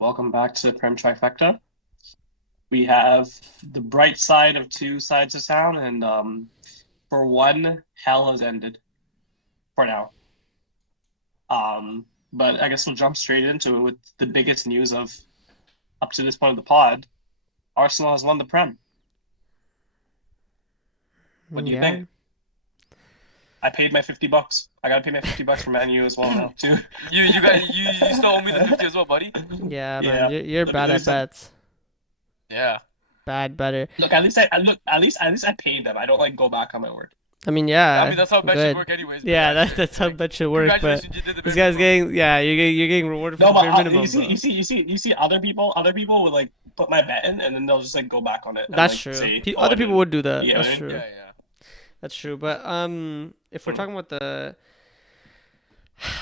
Welcome back to Prem Trifecta. We have the bright side of two sides of town, and for one, hell has ended for now. But I guess we'll jump straight into it with the biggest news of up to this point of the pod. Arsenal has won the Prem. What do you Yeah, think? I paid my $50. I gotta pay my $50 for Man U as well now too. You still owe me the 50 as well, buddy. yeah, man. Yeah. You're Look, bad at bets. Yeah. Bad better. look. At least I paid them. I don't like go back on my word. I mean, I mean yeah, that's how bets should good. work anyways, but Yeah, yeah, that's how like bet should work. But congratulations, you did the this bare guy's minimum. getting, yeah, you're getting rewarded for No, the but bare you minimum, see, bro. you see other people would like put my bet in, and then they'll just like go back on it and That's like true. say, "Oh, Other I people didn't." would do that. You know what That's I mean? true. Yeah, yeah. That's true. But if we're Hmm. talking about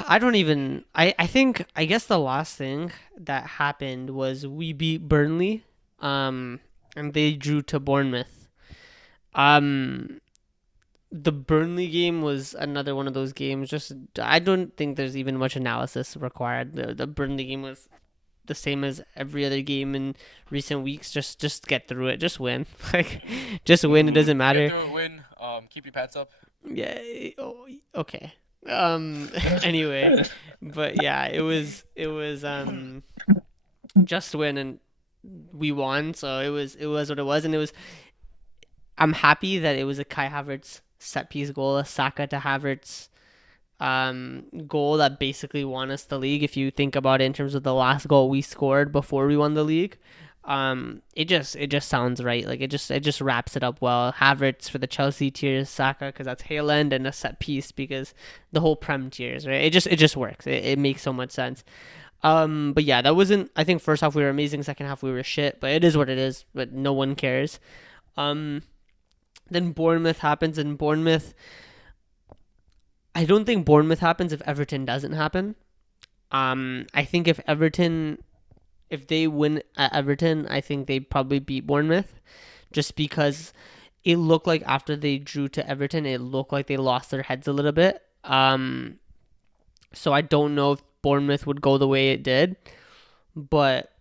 I don't even. I think I guess the last thing that happened was we beat Burnley, and they drew to Bournemouth. Um, the Burnley game was another one of those games. Just I don't think there's even much analysis required. The Burnley game was the same as every other game in recent weeks. Just get through it. Just win. Like just win. It Hmm. doesn't Get matter. through it, win. Keep your pants up. Yeah. Oh, okay. Anyway, but yeah, it was just win and we won. So it was what it was, and it was. I'm happy that it was a Kai Havertz set piece goal, a Saka to Havertz goal that basically won us the league. If you think about it in terms of the last goal we scored before we won the league, it just sounds right. Like it just wraps it up well. Havertz for the Chelsea tiers, Saka because that's Haaland, and a set piece because the whole Prem tiers, right? It just works. It makes so much sense. But yeah, that wasn't. I think first half we were amazing. Second half we were shit. But it is what it is. But no one cares. Um, then Bournemouth happens, and Bournemouth. I don't think Bournemouth happens if Everton doesn't happen. I think if they win at Everton, I think they probably beat Bournemouth, just because it looked like after they drew to Everton, it looked like they lost their heads a little bit. So I don't know if Bournemouth would go the way it did, but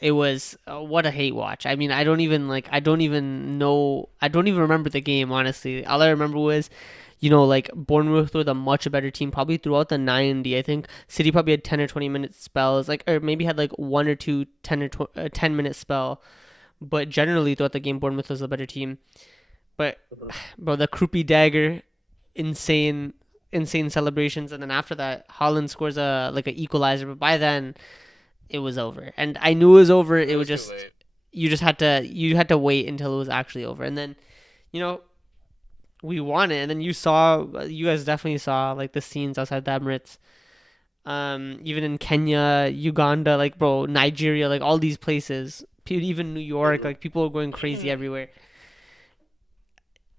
it was what a hate watch. I mean, I don't even know, I don't even remember the game honestly. All I remember was, like Bournemouth were the much better team probably throughout the 90. I think City probably had 10 or 20 minute spells, like or maybe had like one or two 10-minute spell, but generally throughout the game Bournemouth was a better team. But bro, the Krupi dagger, insane celebrations, and then after that Holland scores a like an equalizer, but by then it was over. And I knew it was over. It It was was too just late. you had to wait until it was actually over. And then, you know, we won it. And then you guys definitely saw like the scenes outside the Emirates. Even in Kenya, Uganda, like bro, Nigeria, like all these places, even New York, Hmm. like people were going crazy everywhere.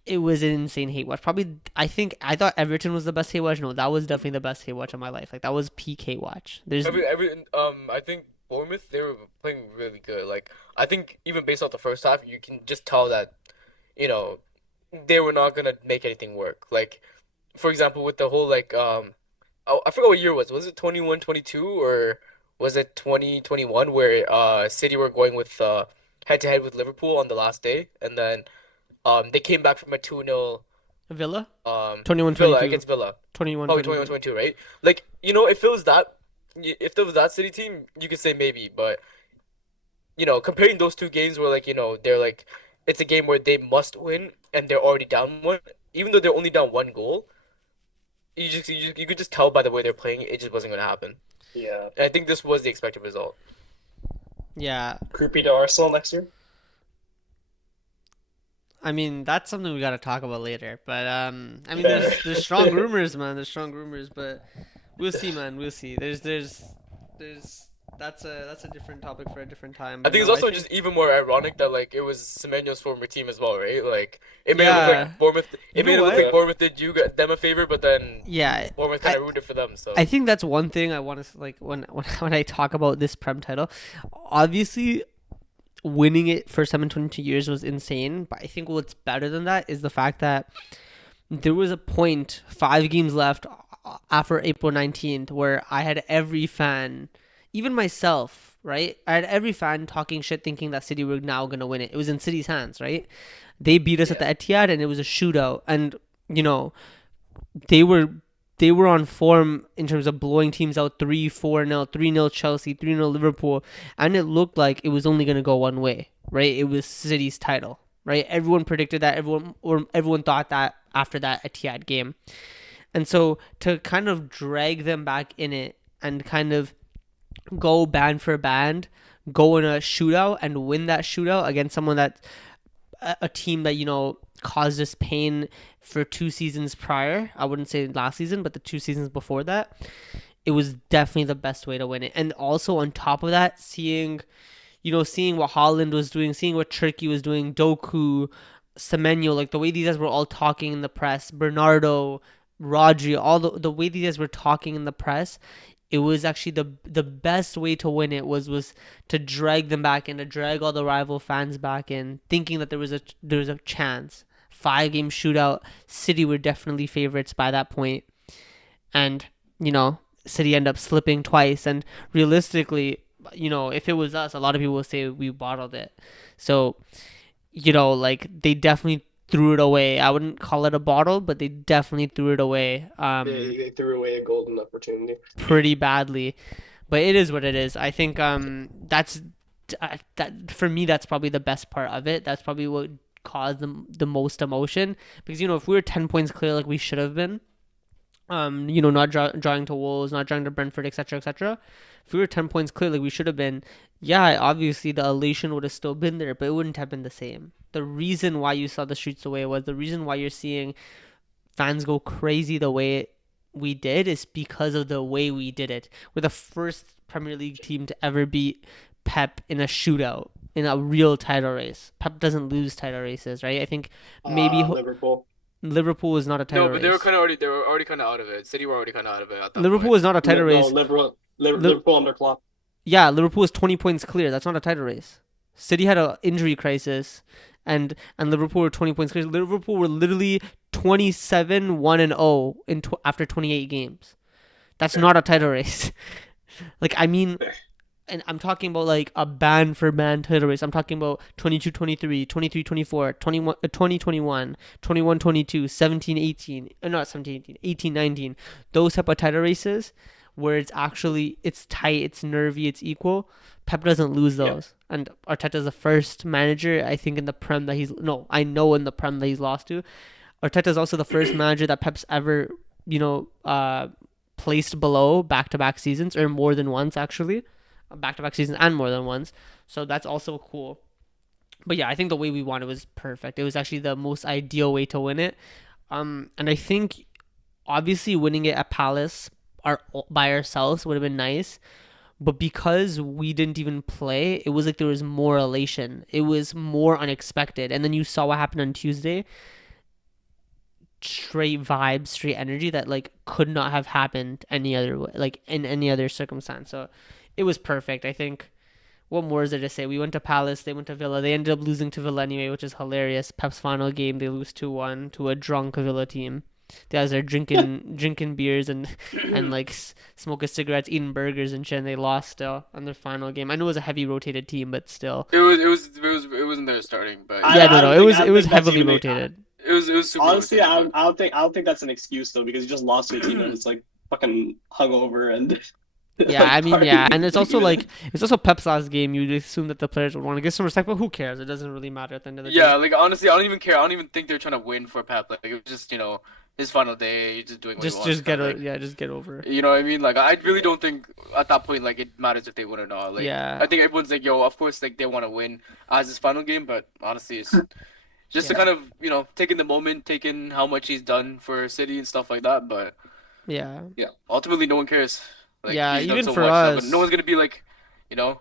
It was an insane hate watch. Probably, I thought Everton was the best hate watch. No, that was definitely the best hate watch of my life. Like that was peak hate watch. There's I think Bournemouth they were playing really good. Like I think even based off the first half, you can just tell that you know they were not gonna make anything work. Like for example, with the whole I forgot what year it was. Was it 21-22 or was it 2021 where City were going with head to head with Liverpool on the last day, and then they came back from a 2-0 Villa, 21 Villa 22, against Villa. 21 Probably 21 22. 22, right? Like, if there was that City team, you could say maybe, but comparing those two games where they're like it's a game where they must win and they're already down one, even though they're only down one goal, you could just tell by the way they're playing it just wasn't gonna happen. Yeah. And I think this was the expected result. Yeah, Creepy to Arsenal next year. I mean that's something we got to talk about later. But I mean Fair. there's strong rumors, man. There's strong rumors, but we'll see, man. We'll see. There's that's a different topic for a different time. I But think it's no, I also just think even more ironic that like it was Semenyo's former team as well, right? Like it made it look yeah. like Bournemouth. You It know made it look what? like Yeah. Bournemouth did them a favor, but then Yeah, Bournemouth kind I of rooted for them. I So think that's one thing I want to like when I talk about this Prem title. Obviously, winning it for 722 years was insane, but I think what's better than that is the fact that there was a point 5 games left after April 19th where I had every fan even myself, right? I had every fan talking shit, thinking that City were now gonna win it. It was in City's hands, right? They beat us at Yeah. the Etihad, and it was a shootout. And you know, they were they were on form in terms of blowing teams out 3-4-0, 3-0 Chelsea, 3-0 Liverpool, and it looked like it was only going to go one way, right? It was City's title, right? Everyone predicted that, everyone thought that after that Etihad game. And so to kind of drag them back in it and kind of go band for band, go in a shootout and win that shootout against someone that a team that caused us pain for 2 seasons prior. I wouldn't say last season, but the 2 seasons before that. It was definitely the best way to win it. And also on top of that, seeing what Holland was doing, seeing what Turkey was doing, Doku, Semenyo, like the way these guys were all talking in the press, Bernardo, Rodri, all the way these guys were talking in the press, it was actually the best way to win it was to drag them back in, to drag all the rival fans back in, thinking that there was a chance. 5 game shootout. City were definitely favorites by that point, and City end up slipping twice. And realistically, if it was us, a lot of people would say we bottled it. So like they definitely threw it away. I wouldn't call it a bottle, but they definitely threw it away. They threw away a golden opportunity. Pretty badly. But it is what it is. I think that for me that's probably the best part of it. That's probably what caused the most emotion, because if we were 10 points clear like we should have been, not drawing to Wolves, not drawing to Brentford, etc., etc. If we were 10 points clear like we should have been, yeah, obviously the elation would have still been there, but it wouldn't have been the same. The reason why you saw the streets away was the reason why you're seeing fans go crazy the way we did is because of the way we did it. We're the first Premier League team to ever beat Pep in a shootout, in a real title race. Pep doesn't lose title races, right? I think maybe Liverpool. Liverpool was not a title No, but race. they were already kind of out of it. City were already kind of out of it at that Liverpool point. was not a title No, race. Li- Liverpool under Klopp. yeah, Liverpool was 20 points clear. That's not a title race. City had an injury crisis, and Liverpool were 20 points clear. Liverpool were literally 27 1-0 after 28 games. That's not a title race. Like, I mean, and I'm talking about like a band for band title race. I'm talking about 22-23, 23-24, 21 20-21, 21-22, 17-18, not 17-18, 18-19. Those type of title races where it's tight, it's nervy, it's equal. Pep doesn't lose Yeah. those. And Arteta's the first manager, I think, in the Prem that I know in the Prem that he's lost to. Arteta's also the first manager that Pep's ever, placed below back-to-back seasons, or more than once, actually. Back-to-back seasons and more than once. So that's also cool. But yeah, I think the way we won it was perfect. It was actually the most ideal way to win it. And I think obviously winning it at Palace by ourselves would have been nice. But because we didn't even play, it was like there was more elation. It was more unexpected. And then you saw what happened on Tuesday. Straight vibes, straight energy that like could not have happened any other way, like in any other circumstance. So it was perfect. I think. What more is there to say? We went to Palace, they went to Villa. They ended up losing to Villa anyway, which is hilarious. Pep's final game, they lose 2-1 to a drunk Villa team. The guys are drinking beers and like smoking cigarettes, eating burgers and shit. And they lost still on their final game. I know it was a heavy rotated team, but still. It wasn't their starting, but Yeah, I no, don't think it was that's heavily even rotated. it was super honestly. rotated, I don't think that's an excuse though, because you just lost to a team that's like fucking hungover and Yeah, like I mean, yeah, and it's also partying. like it's also Pep's last game. You'd assume that the players would want to get some respect, but who cares? It doesn't really matter at the end of the day. Yeah, like honestly, I don't even care. I don't even think they're trying to win for Pep. Like it was just, his final day, he's just doing what he wants, kind of like. Just get over. You know what I mean? Like I really don't think at that point like it matters if they win or not. Like Yeah, I think everyone's like, yo, of course like they want to win as his final game, but honestly, it's just to yeah, kind of taking the moment, taking how much he's done for City and stuff like that. But yeah, yeah, ultimately no one cares. Like yeah. he's done Even so for much, no us, one's gonna be like, you know,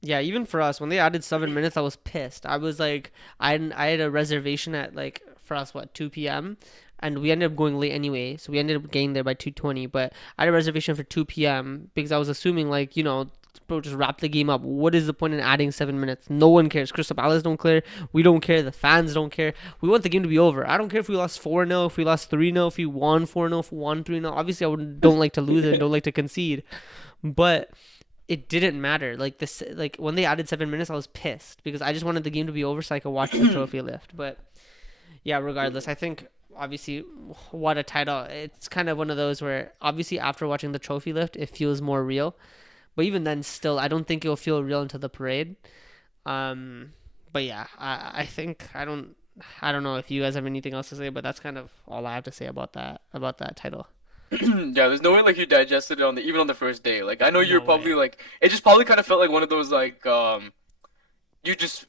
yeah, even for us, when they added 7 minutes, I was pissed. I was like, I had a reservation at like for us 2 p.m. and we ended up going late anyway, so we ended up getting there by 2:20. But I had a reservation for 2 p.m. because I was assuming like bro, just wrap the game up. What is the point in adding 7 minutes? No one cares. Crystal Palace don't care. We don't care. The fans don't care. We want the game to be over. I don't care if we lost 4-0, if we lost 3-0, if we won 4-0, if we won 3-0. Obviously, don't like to lose it and don't like to concede, but it didn't matter. Like this, like when they added 7 minutes, I was pissed because I just wanted the game to be over so I could watch the trophy lift. But yeah, regardless, I think obviously what a title. It's kind of one of those where obviously after watching the trophy lift, it feels more real. But even then, still, I don't think it'll feel real until the parade. Um, but yeah, I think I don't know if you guys have anything else to say, but that's kind of all I have to say about that title. Yeah, there's no way like you digested it on the even on the first day. Like I know you're No probably way. like it just probably kind of felt like one of those like you just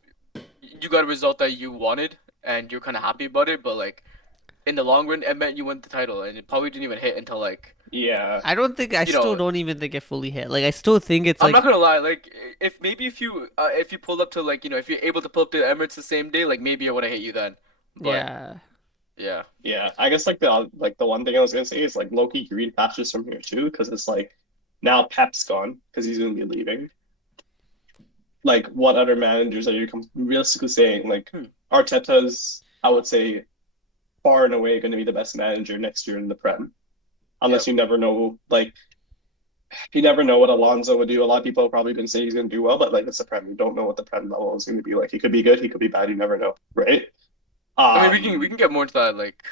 you got a result that you wanted and you're kind of happy about it, but like in the long run, it meant you won the title, and it probably didn't even hit until like Yeah. I don't think I you still know. don't even think it fully hit. Like I still think it's I'm not like gonna lie, like if you pulled up to like if you're able to pull up to the Emirates the same day, like maybe I would have hit you then, but yeah. yeah, Yeah. I guess like the one thing I was gonna say is like Loki green patches from here too, because it's like now Pep's gone because he's gonna be leaving. Like what other managers are you realistically saying? Like hmm. Arteta's, I would say, far and away going to be the best manager next year in the Prem. Yeah. Unless you never know, like you never know what Alonso would do. A lot of people are probably going to say he's going to do well, but like it's the Prem. You don't know what the Prem level is going to be like. He could be good, he could be bad. You never know, right? I mean, we Um, can get more into that like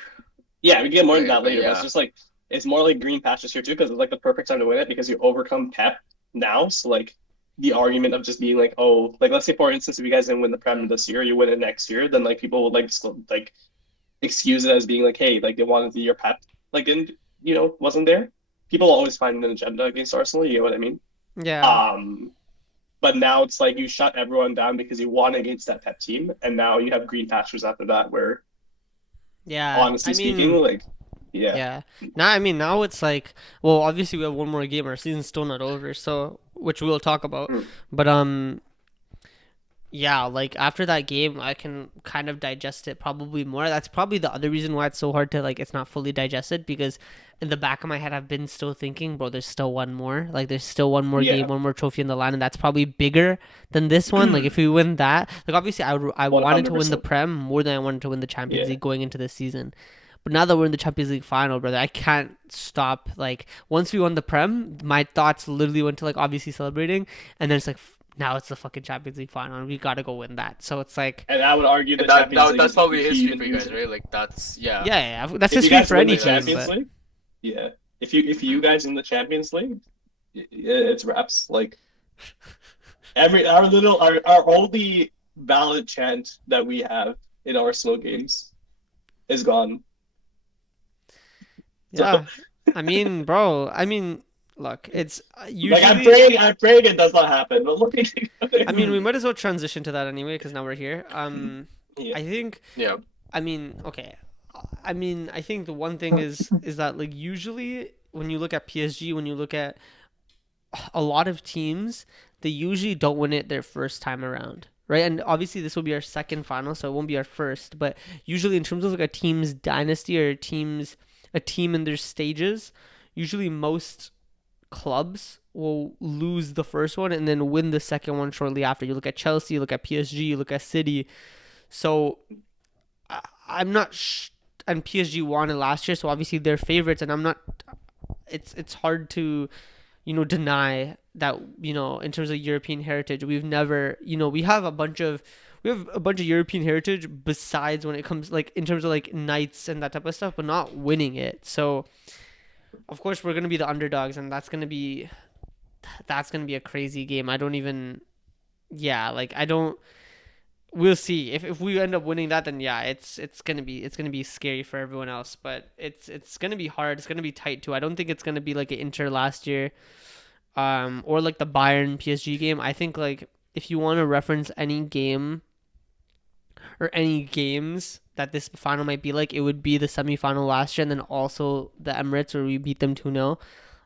yeah, we can get more into later, that but later, but yeah. it's more like green patches here too because it's like the perfect time to win it because you overcome Pep now. So like the argument of just being like, oh, like let's say for instance, if you guys didn't win the Prem this year, you win it next year, then like people would like excuse it as being like, hey, like they wanted the year Pep like didn't wasn't there. People always find an agenda against Arsenal. You know what I mean? Yeah. Um, but now it's like you shut everyone down because you won against that Pep team, and now you have green pastures after that. Where Yeah. honestly I speaking, mean, like yeah, yeah. Now I mean now it's like well, obviously we have one more game. Our season's still not over, so which we'll talk about. mm, But yeah, like after that game, I can kind of digest it probably more. That's probably the other reason why it's so hard to like it's not fully digested because in the back of my head I've been still thinking, bro, there's still one more. Like there's still one more game, yeah, one more trophy in the line and that's probably bigger than this one. Like if we win that, like obviously I one wanted hundred to win the percent, Prem more than I wanted to win the Champions yeah. League going into this season. But now that we're in the Champions League final, brother, I can't stop. Like once we won the Prem, my thoughts literally went to like obviously celebrating, and then it's like now it's the fucking Champions League final, and we gotta go win that. So it's like, And I would argue the And Champions League that's is the probably key history to for you guys, losing. right? Like that's yeah. yeah, yeah, that's If you history guys for win any the But yeah, team. Champions But League, yeah. If you guys in the Champions League, it's reps. Like every our only valid chant that we have in Arsenal games is gone. So yeah, I mean, bro, I mean, look, it's like usually. I'm praying it does not happen. But look at I mean, we might as well transition to that anyway because now we're here. yeah. I think. yeah. I mean, okay. I mean, I think the one thing is that like usually when you look at PSG, when you look at a lot of teams, they usually don't win it their first time around, right? And obviously this will be our second final, so it won't be our first. But usually in terms of like a team's dynasty or a team in their stages, usually most clubs will lose the first one and then win the second one shortly after. You look at Chelsea, you look at PSG, you look at City. So I'm not. And PSG won it last year, so obviously they're favorites, and I'm not. It's hard to deny that in terms of European heritage we've never we have a bunch of European heritage besides when it comes like in terms of like nights and that type of stuff but not winning it, so of course we're going to be the underdogs and that's going to be a crazy game. I don't even yeah like I don't we'll see if we end up winning that, then yeah it's gonna be scary for everyone else, but it's gonna be hard, it's gonna be tight too. I don't think it's gonna be like an Inter last year or like the Bayern PSG game. I think like if you want to reference any game or any games that this final might be like, it would be the semifinal last year and then also the Emirates where we beat them 2-0.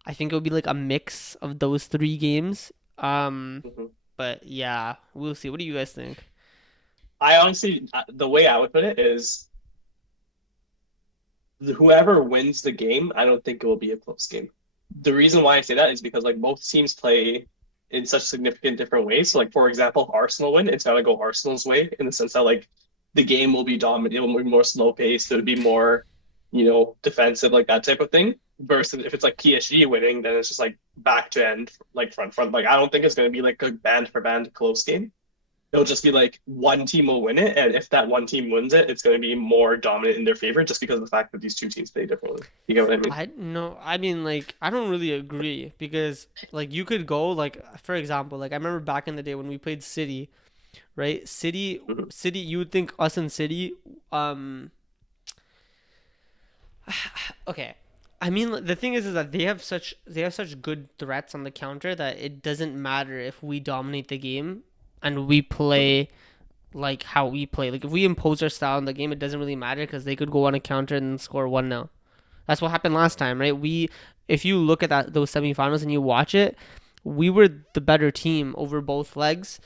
I think it would be like a mix of those three games. Mhm. But yeah, we'll see. What do you guys think? I honestly, the way I would put it is whoever wins the game, I don't think it will be a close game. The reason why I say that is because like both teams play in such significant different ways. So like for example, if Arsenal win, it's gotta go Arsenal's way in the sense that like the game will be dominant, it will be more slow paced, it would be more, defensive, like that type of thing. versus if it's like PSG winning, then it's just like back to end, like front. Like I don't think it's going to be like a band for band close game. It'll just be like one team will win it, and if that one team wins it, it's going to be more dominant in their favor just because of the fact that these two teams play differently. You get what I mean? I no, I mean like I don't really agree because like you could go like for example, like I remember back in the day when we played City, right? Mhm. City, you would think us and City, um, okay. I mean, the thing is that they have such good threats on the counter that it doesn't matter if we dominate the game and we Mhm. play like how we play. Like if we impose our style in the game, it doesn't really matter because they could go on a counter and score 1-0. That's what happened last time, right? If you look at those semifinals and you watch it, we were the better team over both legs.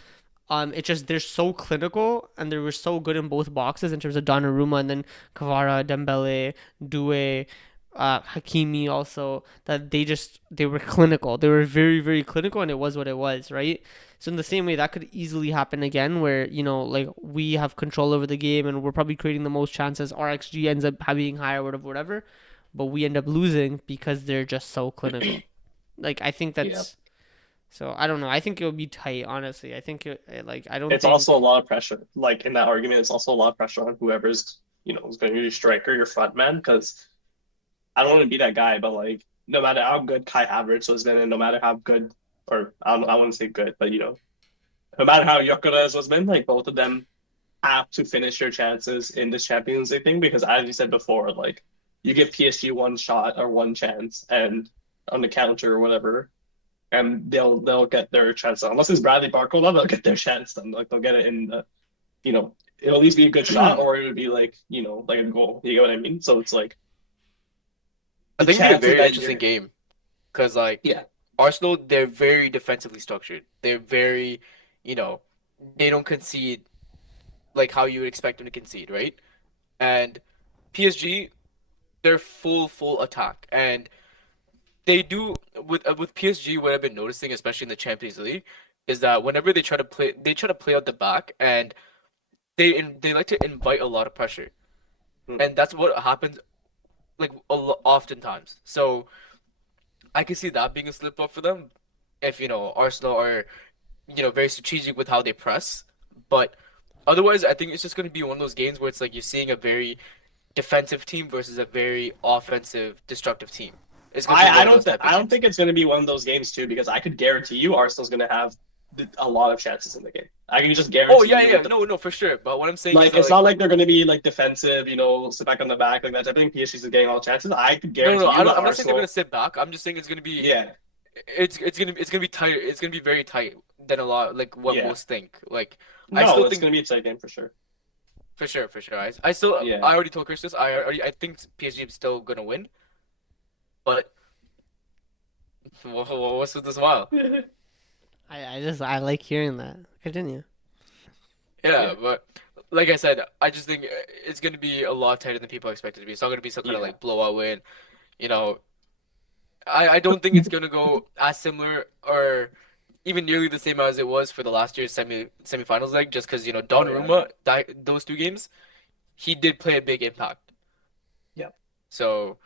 It's just they're so clinical and they were so good in both boxes in terms of Donnarumma and then Kvara, Dembele, Doué, Hakimi also that they were clinical. They were very very clinical and it was what it was, right? So in the same way that could easily happen again where like we have control over the game and we're probably creating the most chances. Our XG ends up being higher, whatever, but we end up losing because they're just so clinical. Like I think Yeah. that's so I don't know. I think it'll be tight, honestly. I think like I don't It's also a think. lot of pressure. Like in that argument, it's also a lot of pressure on whoever's, is going to be your striker, your front man, because I don't want to be that guy, but like no matter how good Kai Havertz has been, and no matter how good, or I wouldn't say good, but no matter how Gyökeres has been, like both of them have to finish your chances in this Champions League thing because, as you said before, like you give PSG one shot or one chance, and on the counter or whatever, and they'll get their chance done. Unless it's Bradley Barcola, they'll get their chance done. Like they'll get it in the, it'll at least be a good shot, or it would be like like a goal. You get what I mean? So it's like I the think it'd be a chances very that interesting you're, game because like yeah, Arsenal, they're very defensively structured. They're very, you know, they don't concede like how you would expect them to concede, right? And PSG, they're full attack, and they do with PSG. What I've been noticing, especially in the Champions League, is that whenever they try to play out the back, and they like to invite a lot of pressure, mm. and that's what happens like oftentimes. So I can see that being a slip up for them if Arsenal are very strategic with how they press. But otherwise, I think it's just going to be one of those games where it's like you're seeing a very defensive team versus a very offensive, destructive team. It's going to be one of those type I of don't games. think it's going to be one of those games too because I could guarantee you Arsenal's going to have a lot of chances in the game. I can just Oh guarantee yeah, you yeah, like the no, no, for sure. But what I'm saying is like that it's not like like they're going to be like defensive, sit back on the back like that. I think PSG's getting all the chances. I could no, no, guarantee no. you that I'm not saying they're going to Arsenal, sit back. I'm just saying it's going to be yeah, it's going to be tight. It's going to be very tight than a lot like what yeah, most think. Like I no, still it's think going to be a tight game for sure. for sure, for sure. I still Yeah. I already told Chris this. I think PSG is still going to win, but what's with this while? I like hearing that. Continue. Yeah, Yeah, but like I said, I just think it's going to be a lot tighter than people expect it to be. It's not going to be some kind of yeah. like blowout win. You know, I don't think it's going to go as similar or even nearly the same as it was for the last year's semifinals leg, just because Oh yeah, Donnarumma those two games he did play a big impact. yeah. So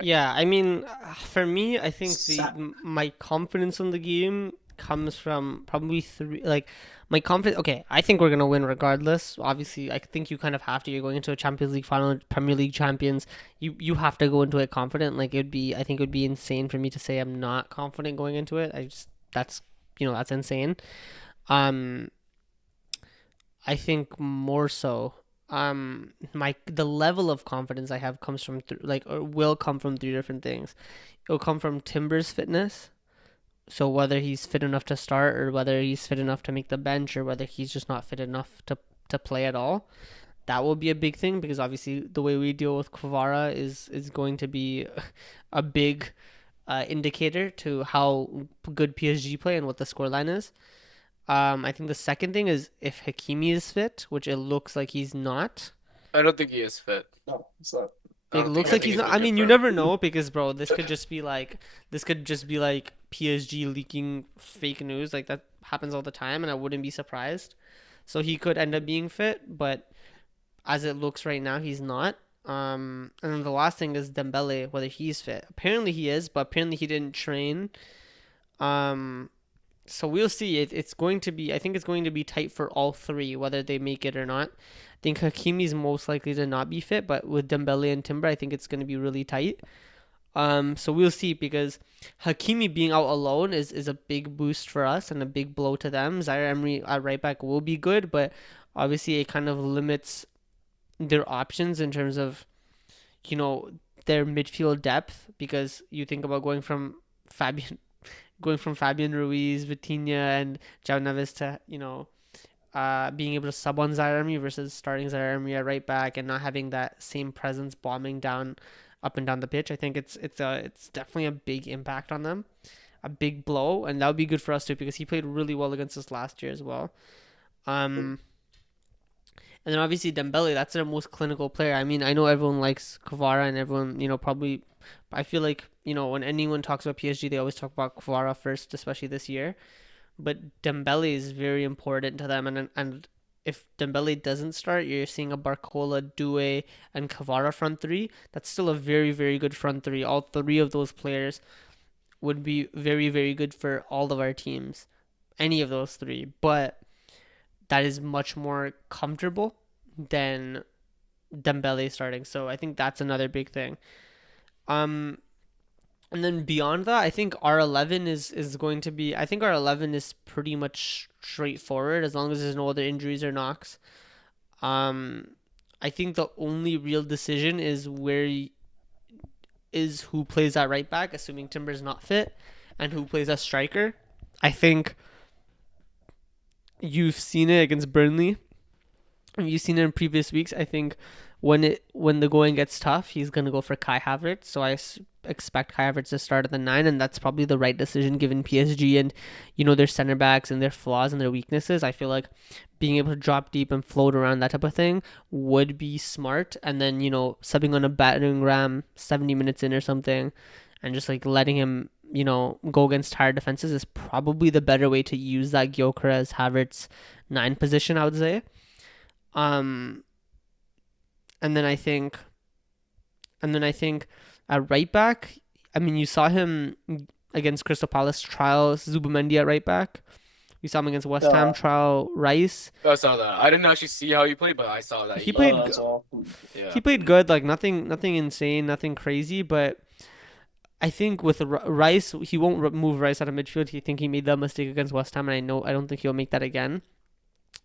Yeah, I mean, for me, I think Sa- my confidence in the game comes from probably three. Like my confidence. Okay, I think we're gonna win regardless. Obviously, I think you kind of have to. You're going into a Champions League final, Premier League champions. You have to go into it confident. Like it'd be. I think it would be insane for me to say I'm not confident going into it. I just that's that's insane. Um, I think more so. The level of confidence I have comes from or will come from three different things. It'll come from Timber's fitness. So whether he's fit enough to start or whether he's fit enough to make the bench or whether he's just not fit enough to play at all. That will be a big thing because obviously the way we deal with Kvara is going to be a big indicator to how good PSG play and what the scoreline is. I think the second thing is if Hakimi is fit, which it looks like he's not. I don't think he is fit. no, it's not. I It don't think looks I like think he's he's not. been I mean, you confirmed. never know because, bro, this could just be like PSG leaking fake news. Like that happens all the time, and I wouldn't be surprised. So he could end up being fit, but as it looks right now, he's not. And then the last thing is Dembele, whether he's fit. Apparently he is, but apparently he didn't train. Um, so we'll see. It's going to be. I think it's going to be tight for all three, whether they make it or not. I think Hakimi's most likely to not be fit, but with Dembele and Timber, I think it's going to be really tight. So we'll see because Hakimi being out alone is a big boost for us and a big blow to them. Zaire Emery at right back will be good, but obviously it kind of limits their options in terms of you know their midfield depth because you think about Fabian Fabian Ruiz, Vitinha, and João Neves to being able to sub on Zaire Emery versus starting Zaire Emery at right back and not having that same presence bombing down up and down the pitch. I think it's definitely a big impact on them, a big blow, and that would be good for us too because he played really well against us last year as well. Um, and then obviously Dembele, that's their most clinical player. I mean, I know everyone likes Kvara and everyone, probably. I feel like when anyone talks about PSG, they always talk about Kvara first, especially this year. But Dembele is very important to them, and if Dembele doesn't start, you're seeing a Barcola, Doué, and Kvara front three. That's still a very very good front three. All three of those players would be very very good for all of our teams, any of those three. But that is much more comfortable than Dembele starting. So I think that's another big thing. Um, And then beyond that, I think R11 is going to be. I think R11 is pretty much straightforward as long as there's no other injuries or knocks. Um, I think the only real decision is who plays at right back, assuming Timber's not fit, and who plays as striker. I think you've seen it against Burnley. You've seen it in previous weeks. I think when the going gets tough, he's gonna go for Kai Havertz. So expect Kai Havertz to start at the nine, and that's probably the right decision given PSG and their center backs and their flaws and their weaknesses. I feel like being able to drop deep and float around that type of thing would be smart. And then subbing on a battering ram 70 minutes in or something, and just like letting him go against tired defenses is probably the better way to use that Gyökeres Havertz nine position. I would say. Um, and then I think, at right back, I mean, you saw him against Crystal Palace trial Zubimendi at right back. We saw him against West Ham trial Rice. I saw that. I didn't actually see how he played, but I saw that He played. That's all. Yeah. He played good. Like nothing insane, nothing crazy. But I think with Rice, he won't move Rice out of midfield. I think he made that mistake against West Ham, and I don't think he'll make that again.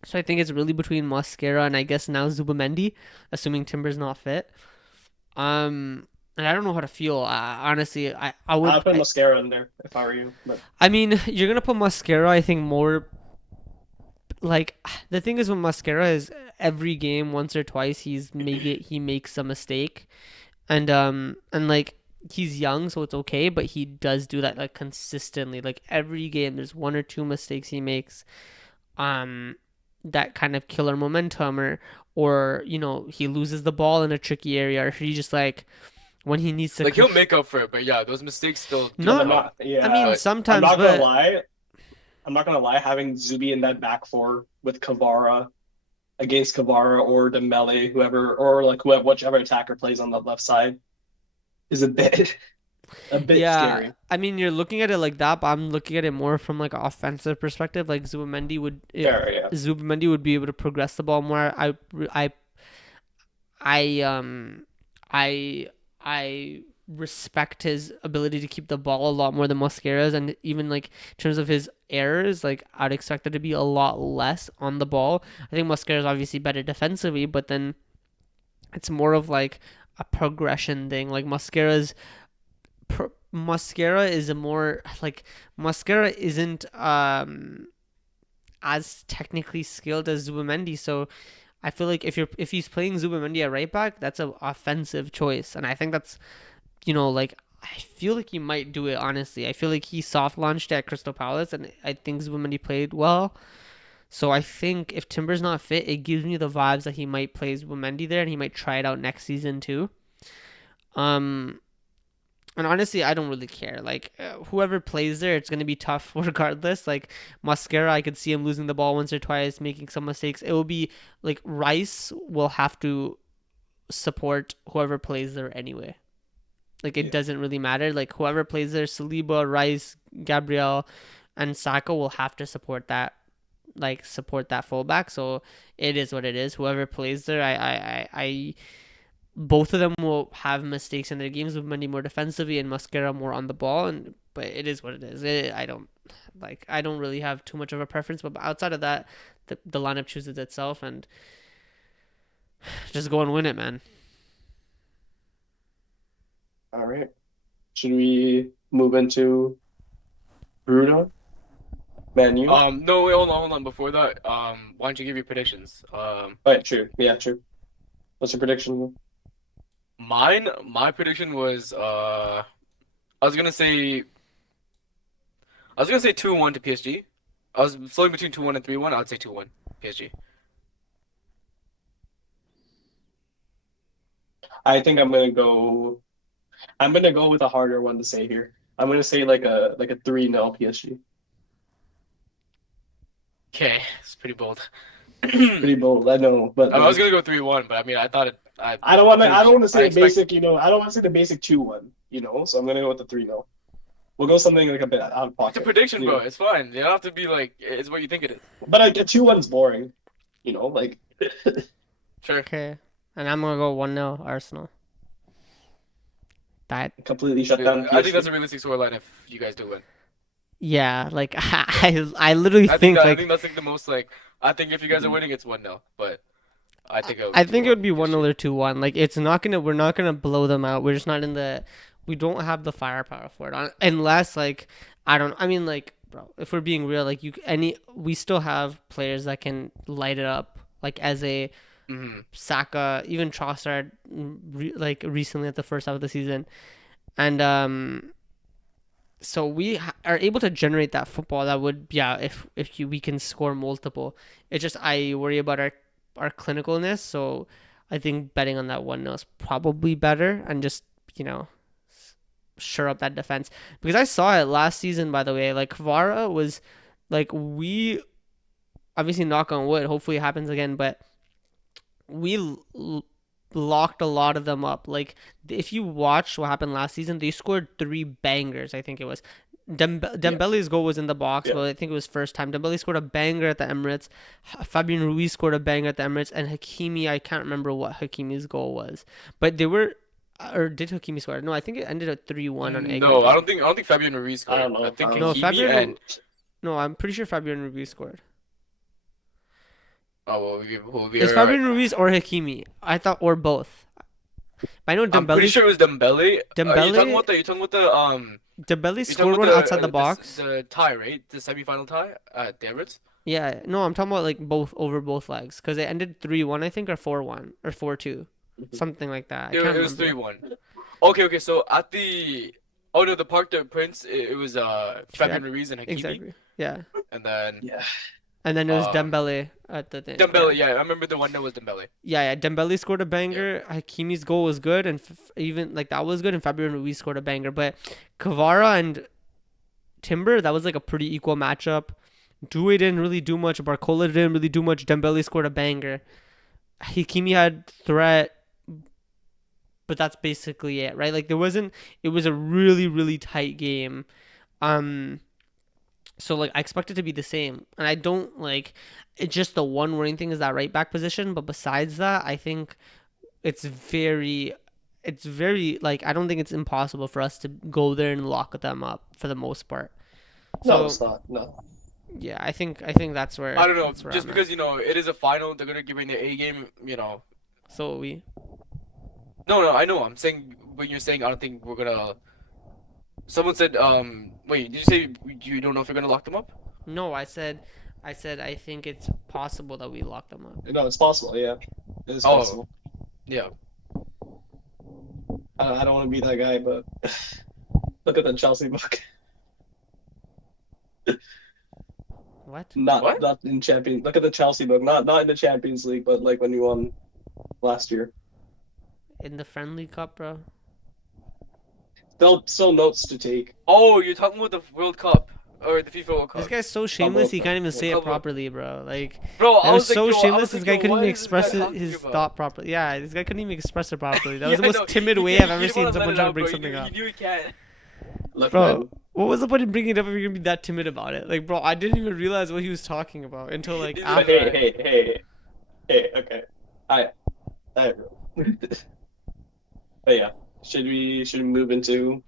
So I think it's really between Mosquera and I guess now Zubimendi, assuming Timber's not fit. And I don't know how to feel. Honestly, I would. I'd put Mascara in there if I were you. But I mean, you're gonna put Mosquera. I think more. Like the thing is with Mosquera is every game once or twice he makes a mistake, and like he's young so it's okay, but he does do that like consistently. Like every game, there's one or two mistakes he makes. Um, that kind of killer momentum or he loses the ball in a tricky area or he just like when he needs to Like he'll make up for it, but yeah, those mistakes still do No, I'm come not. up. Yeah, I mean But I'm sometimes not gonna but lie. I'm not gonna lie. Having Zubi in that back four with Kvara against Kvara or Dembele, whoever or like whoever, whichever attacker plays on the left side, is a bit a bit yeah, scary. I mean you're looking at it like that, but I'm looking at it more from like an offensive perspective. Like Fair, yeah. Zubimendi would be able to progress the ball more. I I I respect his ability to keep the ball a lot more than Mosquera's, and even like in terms of his errors, like I'd expect it to be a lot less on the ball. I think Mosquera's obviously better defensively, but then it's more of like a progression thing. Like Mosquera is a more like Mosquera isn't as technically skilled as Zubimendi, so I feel like if he's playing Zubimendi at right back, that's an offensive choice, and I think that's like I feel like he might do it honestly. I feel like he soft launched at Crystal Palace, and I think Zubimendi played well. So I think if Timber's not fit, it gives me the vibes that he might play Zubimendi there, and he might try it out next season too. Um, and honestly, I don't really care. Like whoever plays there, it's gonna be tough regardless. Like Mosquera, I could see him losing the ball once or twice, making some mistakes. It will be like Rice will have to support whoever plays there anyway. Like it Yeah. doesn't really matter. Like whoever plays there, Saliba, Rice, Gabriel, and Saka will have to support that fullback. So it is what it is. Whoever plays there, I both of them will have mistakes in their games with Mendy more defensively and Mascara more on the ball. And but it is what it is. I don't really have too much of a preference. But outside of that, the lineup chooses itself and just go and win it, man. All right. Should we move into Bruno, Man U? No, wait, hold on. Before that, why don't you give your predictions? All right, true. Yeah, true. What's your prediction? My prediction was I was gonna say I was gonna say 2-1 to PSG. I was floating between 2-1 and 3-1. I'd say 2-1 PSG. I think I'm gonna go with a harder one to say here. I'm gonna say like a 3-0 PSG. Okay, it's pretty bold. Pretty bold, I know, but I was like gonna go 3-1, but I mean I thought it I don't want to I say a expect basic, I don't want to say the basic 2-1, so I'm gonna go with the 3-0. We'll go something like a bit out of it's a pocket, prediction, bro. It's fine. You don't have to be like it's what you think it is. But like a 2-1's boring, like Sure. Okay, and I'm gonna go 1-0 Arsenal. That completely shut down I think that's PSG. a realistic scoreline if you guys do win. yeah, like I literally think I like think that's like the most like I think if you guys are Mhm. winning it's 1-0, but I think it would I be think it 2-1 would be 1-0 PSG. or 2-1. Like we're not gonna blow them out. We're just not in the we don't have the firepower for it. Unless like I mean like bro, if we're being real, like we still have players that can light it up. Like as a Hmm. Saka, even Trossard, like recently at the first half of the season, and so we are able to generate that football that would yeah we can score multiple. It's just I worry about our clinicalness, so I think betting on that 1-0 is probably better and just you know shore up that defense because I saw it last season by the way. Like Kvara was like we obviously knock on wood, hopefully it happens again, but we locked a lot of them up. Like if you watch what happened last season, they scored three bangers. I think it was Yeah, Dembele's goal was in the box, yeah. but I think it was first time. Dembele scored a banger at the Emirates. Fabian Ruiz scored a banger at the Emirates, and Hakimi. I can't remember what Hakimi's goal was, but they were. Or did Hakimi score? No, I think it ended at 3-1 on egg No, ID. I don't think Fabian Ruiz I scored. don't I know. I think don't No, know. Hakimi and No, I'm pretty sure Fabian Ruiz scored. oh well we It's are Fabian Ruiz or Hakimi. I thought or both. I know I'm pretty sure it was Dembele. Dembele You're talking about the Dembele you're talking scored about one outside the the box. the tie, right? The semifinal tie at the Emirates. Yeah, no, I'm talking about like both over both legs because it ended 3-1, I think, or 4-1 or 4-2, Mhm. something like that. I can't It was remember. 3-1. Okay. So at the oh no, the Parc des Princes, it was Yeah, Fabian Ruiz and Hakimi, exactly. Yeah, and then Yeah, and then it was um Dembele at the thing. Yeah, Dembele. Yeah, I remember the one that was Dembele. yeah. Dembele scored a Yeah. banger. Hakimi's goal was good, and even like that was good. And Fabian Ruiz scored a banger. But Kvara and Timber, that was like a pretty equal matchup. Doué didn't really do much. Barcola didn't really do much. Dembele scored a banger. Hakimi had threat, but that's basically it, right? Like there wasn't. It was a really really tight game. Um, so like I expect it to be the same, and I don't like. It's just the one worrying thing is that right back position, but besides that, I think it's very. It's very like I don't think it's impossible for us to go there and lock them up for the most part. no, So it's not. No, yeah, I think I don't know, that's where just I'm at. because it is a final, they're gonna give in their A game. So we No, I know. I'm saying when you're saying I don't think we're gonna. Someone said, wait, did you say you don't know if you're gonna lock them up? no, I said I think it's possible that we lock them up. no, it's possible. Yeah, it is Oh, possible. yeah. I don't want to be that guy, but look at the Chelsea book. What? What? Not in Champions. Look at the Chelsea book. Not in the Champions League, but like when you won last year. In the friendly cup, bro? Still notes to take. Oh, you're talking about the World Cup. or the FIFA World This Cup. guy's so Oh, shameless World he Cup. can't even World say Cup. it Club World. properly, bro. Like Bro, that was so I shameless. was This like, guy yo, couldn't what even is this guy express talking his about? thought properly. Yeah, this guy couldn't even express it properly. That was Yeah, the I most know. timid He way I've didn't. He ever didn't want seen to let someone it try to out, bring bro. something He up. knew he can't. Look, Bro, man. what was the point in bringing it up if you're gonna be that timid about it? Like, bro, I didn't even realize what he was talking about until like He's But like, after. hey, alright. hey, hey, hey. Okay. I, I. But yeah, should we move into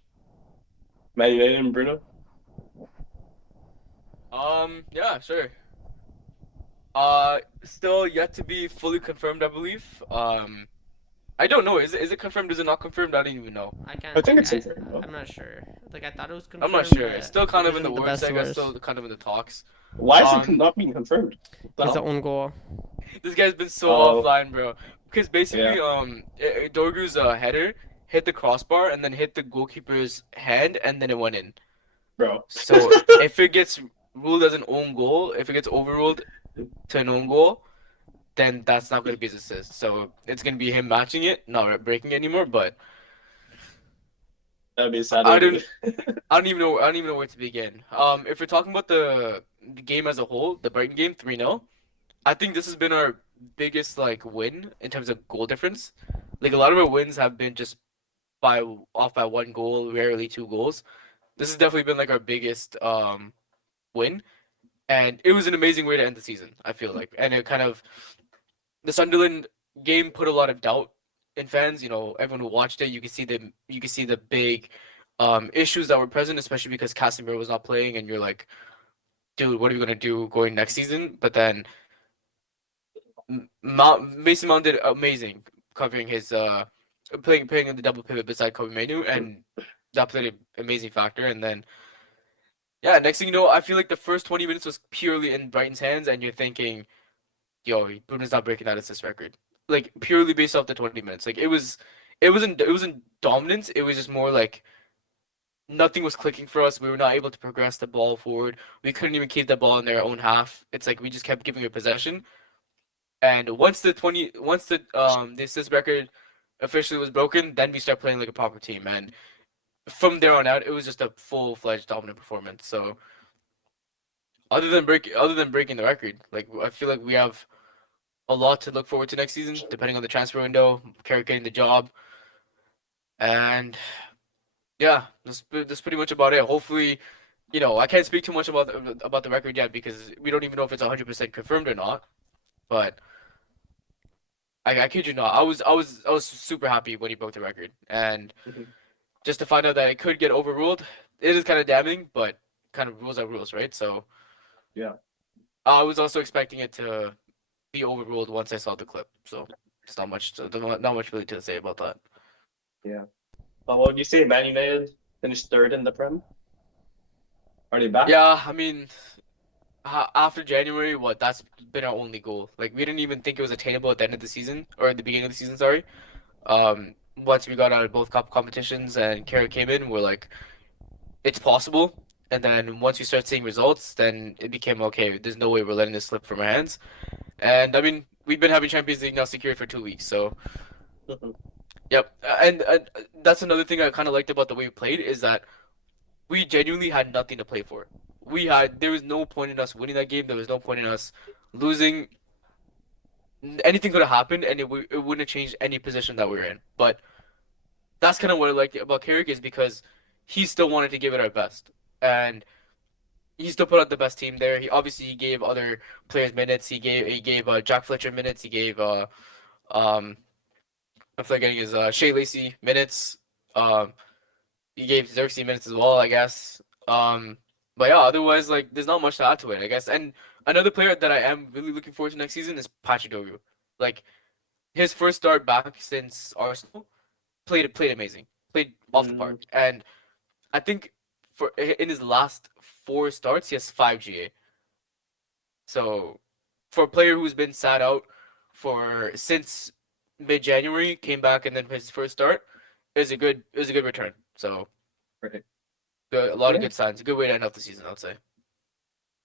Man United and Bruno? Yeah, sure. Still yet to be fully confirmed, I believe. I don't know. Is it confirmed? Is it not confirmed? I don't even know. I can't. I think it's I confirmed, no? I'm not sure. Like I thought it was I'm not confirmed, sure. It's but still it kind of in the wasn't the works, best I guess. source. Still kind of in the talks. Why is it Um, not being confirmed? What the His hell? own goal. this guy's been so Oh, offline, bro. Because yeah, basically, Dorgu's header hit the crossbar and then hit the goalkeeper's hand, and then it went in. bro. So if it gets ruled as an own goal, if it gets overruled to an own goal, then that's not going to be his assist. So it's going to be him matching it, not breaking it anymore. But That'd be a sad I way to. don't, I don't even know. I don't even know where to begin. If we're talking about the game as a whole, the Brighton game, 3-0, I think this has been our biggest like win in terms of goal difference. Like a lot of our wins have been just by off by one goal, rarely two goals. This has definitely been like our biggest win, and it was an amazing way to end the season, I feel like. And it kind of the Sunderland game put a lot of doubt in fans. You know, everyone who watched it, you can see the big issues that were present, especially because Casemiro was not playing, and you're like, dude, what are we gonna do going next season? But then Mason Mount did amazing covering his playing in the double pivot beside Kobe Manu, and that played an amazing factor. And then yeah, next thing you know, I feel like the first 20 minutes was purely in Brighton's hands, and you're thinking, yo, Bruno's not breaking that assist record. Like purely based off the 20 minutes. Like it wasn't dominance. It was just more like nothing was clicking for us. We were not able to progress the ball forward. We couldn't even keep the ball in their own half. It's like we just kept giving it possession. And once the assist record officially was broken, then we start playing like a proper team. And from there on out, it was just a full-fledged dominant performance. So other than breaking the record, like I feel like we have a lot to look forward to next season, depending on the transfer window, Carrick getting the job, and yeah, that's pretty much about it. Hopefully, I can't speak too much about the record yet because we don't even know if it's 100% confirmed or not. But I kid you not, I was super happy when he broke the record, and just to find out that it could get overruled, it is kind of damning, but kind of rules are rules, right? So Yeah. I was also expecting it to be overruled once I saw the clip. So it's not much really to say about that. Yeah. But what would you say? Man United finished third in the Prem. Are they back? Yeah, I mean, after January, that's been our only goal. Like we didn't even think it was attainable at the end of the season or at the beginning of the season, sorry. Once we got out of both cup competitions and Carrick came in, we're like, it's possible. And then once we start seeing results, then it became okay. There's no way we're letting this slip from our hands. And I mean, we've been having Champions League now secured for 2 weeks, so yep. And that's another thing I kind of liked about the way we played is that we genuinely had nothing to play for. There was no point in us winning that game. There was no point in us losing. Anything could have happened, and it wouldn't have changed any position that we were in. But that's kind of what I liked about Carrick is because he still wanted to give it our best, and he still put out the best team there. He gave other players minutes. He gave Jack Fletcher minutes. He gave um I'm forgetting his Shea Lacey minutes. Um, he gave Xerxes minutes as well, I guess. Um, but yeah, otherwise, like, there's not much to add to it, I guess. And another player that I am really looking forward to next season is Pachidogu. Like, his first start back since Arsenal, played amazing, played off the Mm, park, and I think in his last four starts, he has 5 GA. So, for a player who's been sat out for since mid-January, came back and then his first start is a good return. So right. a lot of Yeah. good signs. A good way to end off the season, I'd say.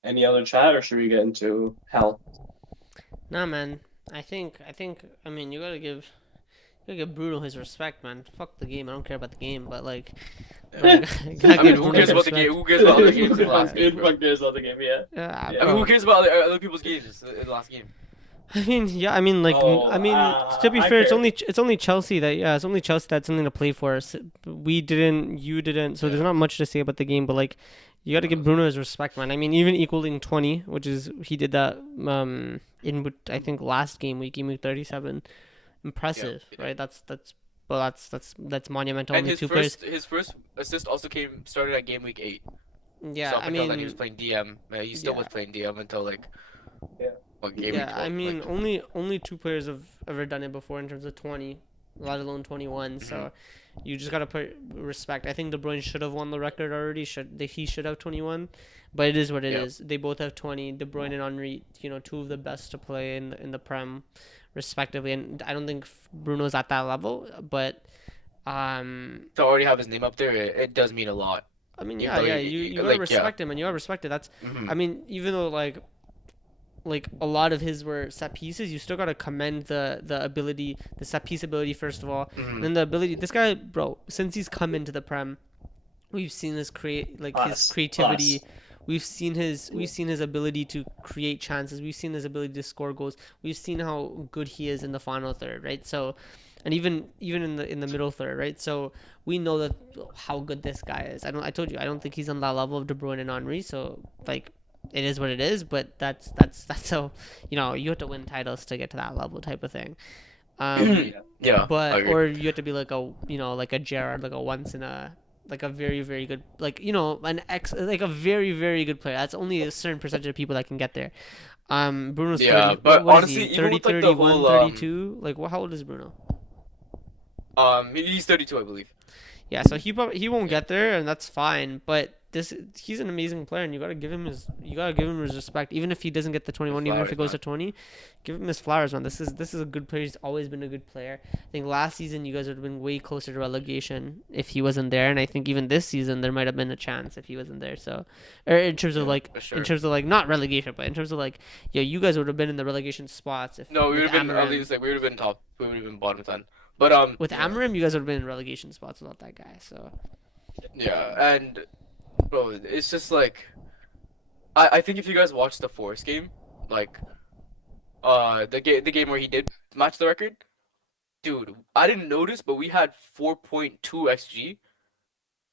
Any other chat, or should we get into hell? Nah, man. I think. I mean, you gotta give. gotta give Bruno his respect, man. Fuck the game. I don't care about the game, but like, Yeah. bro, gotta I mean, give who Bruno cares his about the game? respect. Who cares about other games in the last game, Who the bro? fuck cares about the game? Yeah, Yeah, I mean, yeah. who bro. cares about other people's games in the last game? I mean, yeah, I mean, like, Oh, I mean, to be I fair, care. it's only Chelsea that, yeah, it's only Chelsea that's something to play for. We didn't, you didn't, so there's Yeah. not much to say about the game. But like, you got to give Bruno his respect, man. I mean, even equaling 20, which is he did that I think last game week 37. Yeah. Impressive, right? Well, that's monumental. And Only two players. his first assist also came started at game week 8. Yeah, So up I until then he was mean, playing DM. He still yeah, was playing DM until like Yeah. what game week yeah. I 12. mean, Like, only two players have ever done it before in terms of 20, let alone 21. hmm So you just gotta put respect. I think De Bruyne should have won the record already. He should have 21, but it is what it yeah. is. They both have 20. De Bruyne and Henry, two of the best to play in the Prem, respectively. And I don't think Bruno's at that level, but To already have his name up there, it does mean a lot. I mean, Even yeah, though yeah, you gotta like yeah. respect him, and you gotta respect it. hmm I mean, even though like a lot of his were set pieces, you still gotta commend the ability, the set piece ability first of all, and hmm then the ability. This guy, bro, since he's come into the Prem, we've seen his Us, creativity. us. We've seen his ability to create chances. We've seen his ability to score goals. We've seen how good he is in the final third, right? So, and even in the middle third, right? So we know that how good this guy is. I told you I don't think he's on that level of De Bruyne and Henry. So like, it is what it is. But that's how you have to win titles to get to that level type of thing. Yeah. Yeah, I But agree. or you have to be like a like a Gerard, like a once in a like a very very good like an ex like a very very good player. That's only a certain percentage of people that can get there. Bruno's Yeah, 30. What but what is honestly, he? even 30, with like the 31, whole 32. Like how old is Bruno? he's 32, I believe. Yeah, so he won't Yeah, get there, and that's fine. But he's an amazing player, and you gotta give him his respect. Even if he doesn't get the his 21, even if it flowers, goes man. to 20, give him his flowers, man. This is a good player. He's always been a good player. I think last season you guys would have been way closer to relegation if he wasn't there, and I think even this season there might have been a chance if he wasn't there. So, or Yeah, for in sure. terms of like not relegation, but in terms of like yeah, you guys would have been in the relegation spots if No, we would with have been at Amarim. least like we would have been top. We would have been bottom 10. But With yeah, Amarim, you guys would have been in relegation spots without that guy. So yeah, and bro, it's just like I think if you guys watched the Forest game, like the game where he did match the record, dude, I didn't notice, but we had 4.2 xG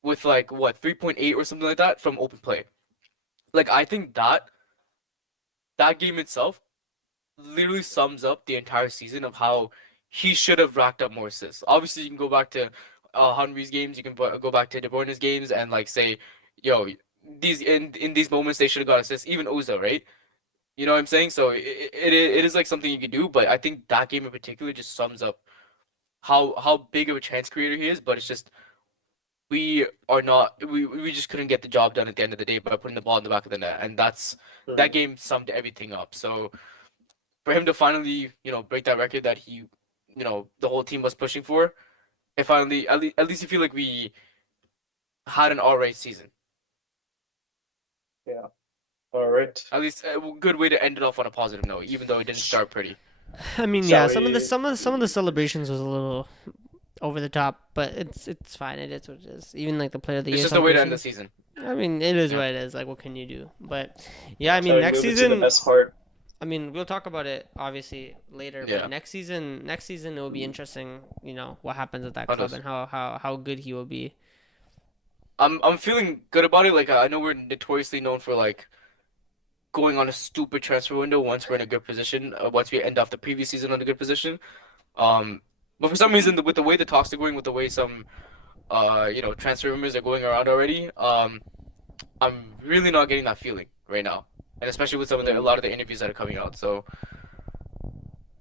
with like what 3.8 or something like that from open play. Like I think that game itself literally sums up the entire season of how he should have racked up more assists. Obviously, you can go back to Henry's games, you can go back to De Bruyne's games, and like say, yo, these in these moments they should have got assists. Even Oza, right? You know what I'm saying? So it is like something you could do, but I think that game in particular just sums up how big of a chance creator he is. But it's just we just couldn't get the job done at the end of the day by putting the ball in the back of the net, and that Mm. game summed everything up. So for him to finally, break that record that the whole team was pushing for, it finally, at least you feel like we had an alright season. Yeah. All right. At least a good way to end it off on a positive note, even though it didn't Sh- start pretty. I mean, yeah, Shall we? some of the celebrations was a little over the top, but it's fine. It is what it is. Even like the player of the It's year just a way to end the celebrations. season. I mean, it is Yeah. what it is. Like, what can you do? But yeah, I Yeah. mean, Shall we next move into the season. best part? I mean, we'll talk about it obviously later. But Yeah. next season it will be interesting. What happens at that club Hunters. and how good he will be. I'm feeling good about it. Like I know we're notoriously known for like going on a stupid transfer window once we're in a good position. Once we end off the previous season on a good position. Um, but for some reason, with the way the talks are going, with the way some transfer rumors are going around already. I'm really not getting that feeling right now, and especially with a Mm. lot of the interviews that are coming out. So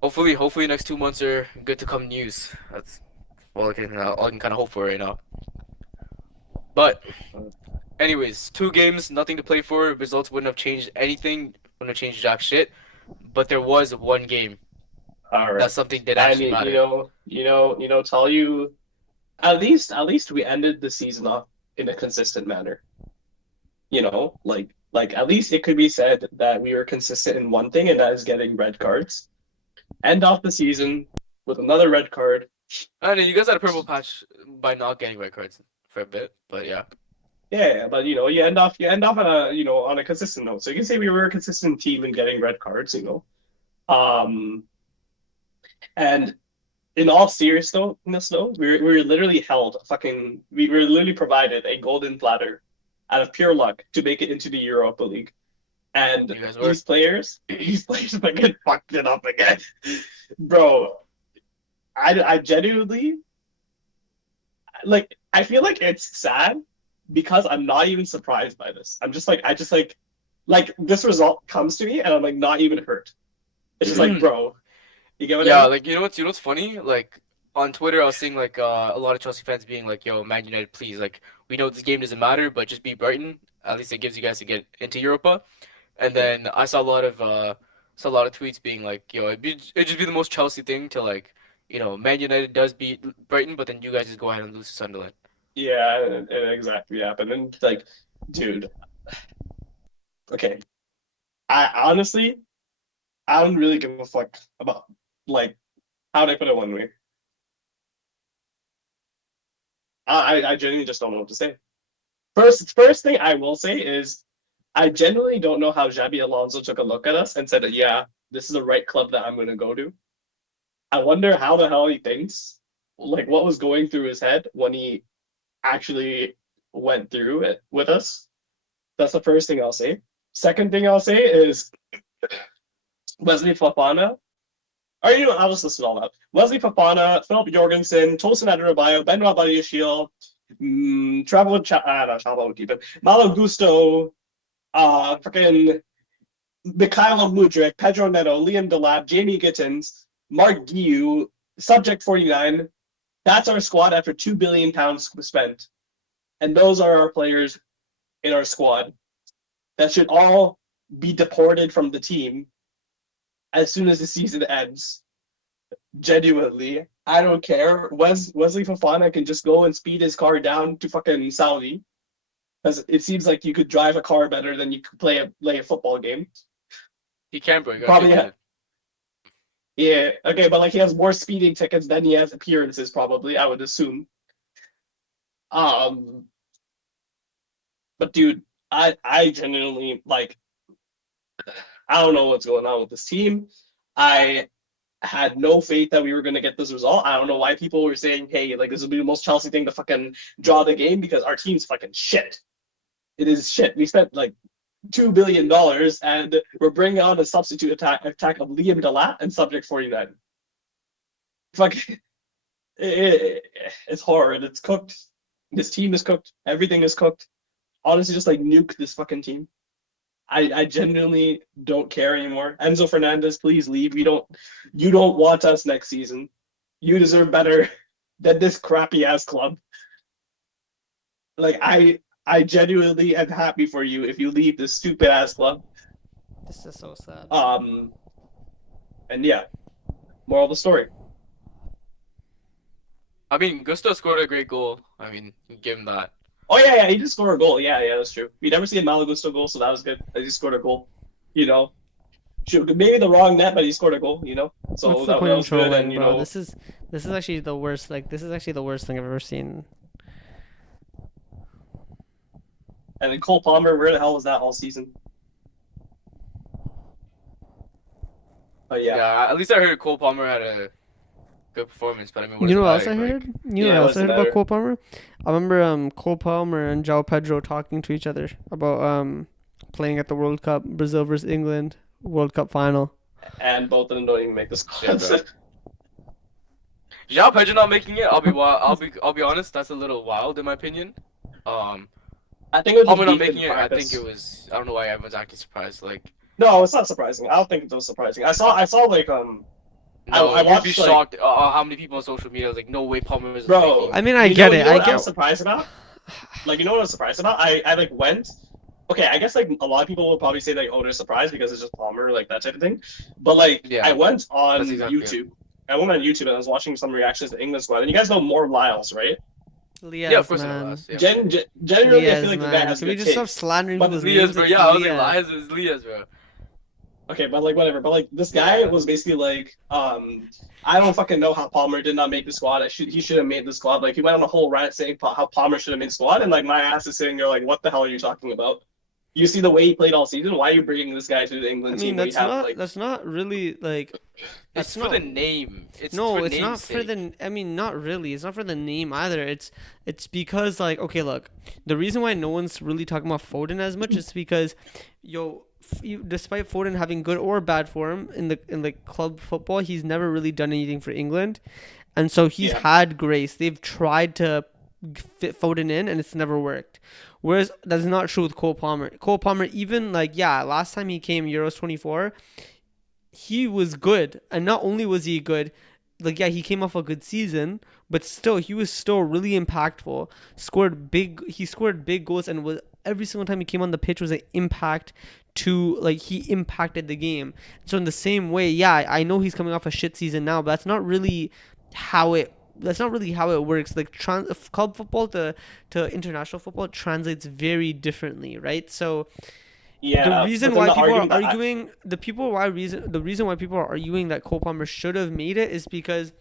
hopefully next 2 months are good to come news. That's all I can kind of hope for right now. But anyways, 2 games, nothing to play for. Results wouldn't have changed anything. Wouldn't have changed jack shit. But there was one game All that right. something did I actually mean, matter. tell you at least we ended the season off in a consistent manner. Like at least it could be said that we were consistent in one thing, and that is getting red cards. End off the season with another red card. I know you guys had a purple patch by not getting red cards for a bit, but yeah. Yeah, but you end off on a consistent note. So you can say we were a consistent team in getting red cards. Um, and in all seriousness, though, we were literally we were literally provided a golden platter out of pure luck to make it into the Europa League. And You guys were. these players fucking fucked it up again, bro. I genuinely like. I feel like it's sad because I'm not even surprised by this. I just like this result comes to me and I'm like not even hurt. It's just like, bro, you get what I Yeah, mean? like you know what's funny? Like on Twitter, I was seeing like a lot of Chelsea fans being like, "Yo, Man United, please, like we know this game doesn't matter, but just beat Brighton. At least it gives you guys to get into Europa." And Yeah, then I saw a lot of tweets being like, "Yo, it'd just be the most Chelsea thing to like, Man United does beat Brighton, but then you guys just go ahead and lose to Sunderland." yeah, and exactly, yeah. But then like, dude, okay. I honestly, I don't really give a fuck about like how would I put it one way. I genuinely just don't know what to say. First thing I will say is I genuinely don't know how Xabi Alonso took a look at us and said, "Yeah, this is the right club that I'm going to go to." I wonder how the hell he thinks, like what was going through his head when he actually went through it with us. That's the first thing I'll say. Second thing I'll say is Wesley Fofana. Or I'll just list it all out. Wesley Fofana, Philip Jorgensen, Tosin Adarabioyo, Benoit Badiashile, Travel, not Travel, keep it. Malo Gusto, freaking Mikhailo Mudrik, Pedro Neto, Liam Delap, Jamie Gittins, Mark Guiu, Subject 49. That's our squad after £2 billion spent. And those are our players in our squad that should all be deported from the team as soon as the season ends. Genuinely, I don't care. Wesley Fofana can just go and speed his car down to fucking Saudi because it seems like you could drive a car better than you could play a football game. He can, bro. You gotta Probably, give him that. yeah. Okay, but like he has more speeding tickets than he has appearances. Probably, I would assume. Um, but dude, I genuinely like. I don't know what's going on with this team. I had no faith that we were going to get this result. I don't know why people were saying, "Hey, like this will be the most Chelsea thing to fucking draw the game," because our team's fucking shit. It is shit. We spent like $2 billion and we're bringing on a substitute attack of Liam Delap and Subject 49. Fuck, it's horrid. It's cooked. This team is cooked. Everything is cooked. Honestly, just like nuke this fucking team. I genuinely don't care anymore. Enzo Fernandez, please leave. You don't want us next season. You deserve better than this crappy ass club. Like I genuinely am happy for you if you leave this stupid ass club. This is so sad. Um and yeah, moral of the story. I mean, Gusto scored a great goal. I mean, give him that. Oh yeah, he did score a goal. Yeah, that's true. We never see a Malagusto goal, so that was good. He scored a goal. You know, maybe the wrong net, but he scored a goal. What's So the that point in was good. And trolling, bro? This is actually the worst. Like this is actually the worst thing I've ever seen. and then Cole Palmer, where the hell was that all season? But yeah, Yeah, at least I heard Cole Palmer had a good performance, but I mean, what You does know it what else matter? I heard? Like, You know what yeah, it else I wasn't heard about matter. Cole Palmer? I remember Cole Palmer and João Pedro talking to each other about playing at the World Cup, Brazil versus England World Cup final. And both of them don't even make the shit, squads. bro. João Pedro not making it. I'll be honest. That's a little wild in my opinion. Um, I think it was just Palmer not beef making in it. I think it practice. was. I don't know why everyone's acting surprised. Like, No, it's not surprising. I don't think it was surprising. I saw like no, I you'd be watched like shocked how many people on social media was like, no way Palmer is bro. making. I mean, I You know get you it. know I what I get. was surprised about? Like, you know what I was surprised about? I like went. Okay, I guess like a lot of people will probably say like, oh, they're surprised because it's just Palmer, like that type of thing. But like, I Yeah, went that's on exactly it. YouTube. I went on YouTube and I was watching some reactions to England squad, and you guys know more Lyles, right? Yeah, of Lias, course I know man. last. Yeah, Generally, I feel Lias, like the guy man. has Can we good just stop taste, slandering but people's Lias, names? bro. It's Yeah, I was like, Lias. Lias is Lias, bro. Okay, but like whatever. But like this guy Yeah. was basically like, I don't fucking know how Palmer did not make the squad. He should have made the squad. Like he went on a whole rant saying how Palmer should have made the squad, and like my ass is sitting there like, what the hell are you talking about? You see the way he played all season. Why are you bringing this guy to the I England mean, team where you have like, that's not really like It's that's for the not name. It's for no, it's not for namesake. the. I mean, not really. It's not for the name either. It's because like okay, look, the reason why no one's really talking about Foden as much is because, despite Foden having good or bad form in the club football, he's never really done anything for England, and so he's yeah, had grace. They've tried to fit Foden in, and it's never worked. Whereas that's not true with Cole Palmer. Cole Palmer, even like yeah, last time he came Euros 24, he was good, and not only was he good, like yeah, he came off a good season, but still he was still really impactful. He scored big goals, and was every single time he came on the pitch was an impact to like he impacted the game. So in the same way, yeah, I know he's coming off a shit season now, but how it that's not really how it works. Like club football to international football translates very differently, right? So yeah. But then the reason why people are arguing that Cole Palmer should have made it is because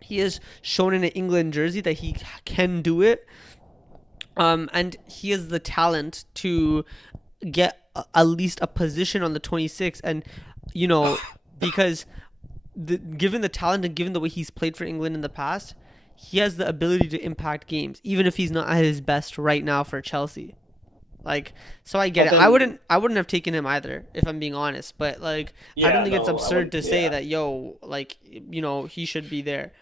he has shown in an England jersey that he can do it, and he has the talent to get at least a position on the 26, and you know because given the talent and given the way he's played for England in the past, he has the ability to impact games even if he's not at his best right now for Chelsea. Like, so I get but it. then I wouldn't have taken him either, if I'm being honest. But like, I don't yeah, think it's no, I absurd wouldn't. to say Yeah, that like, he should be there.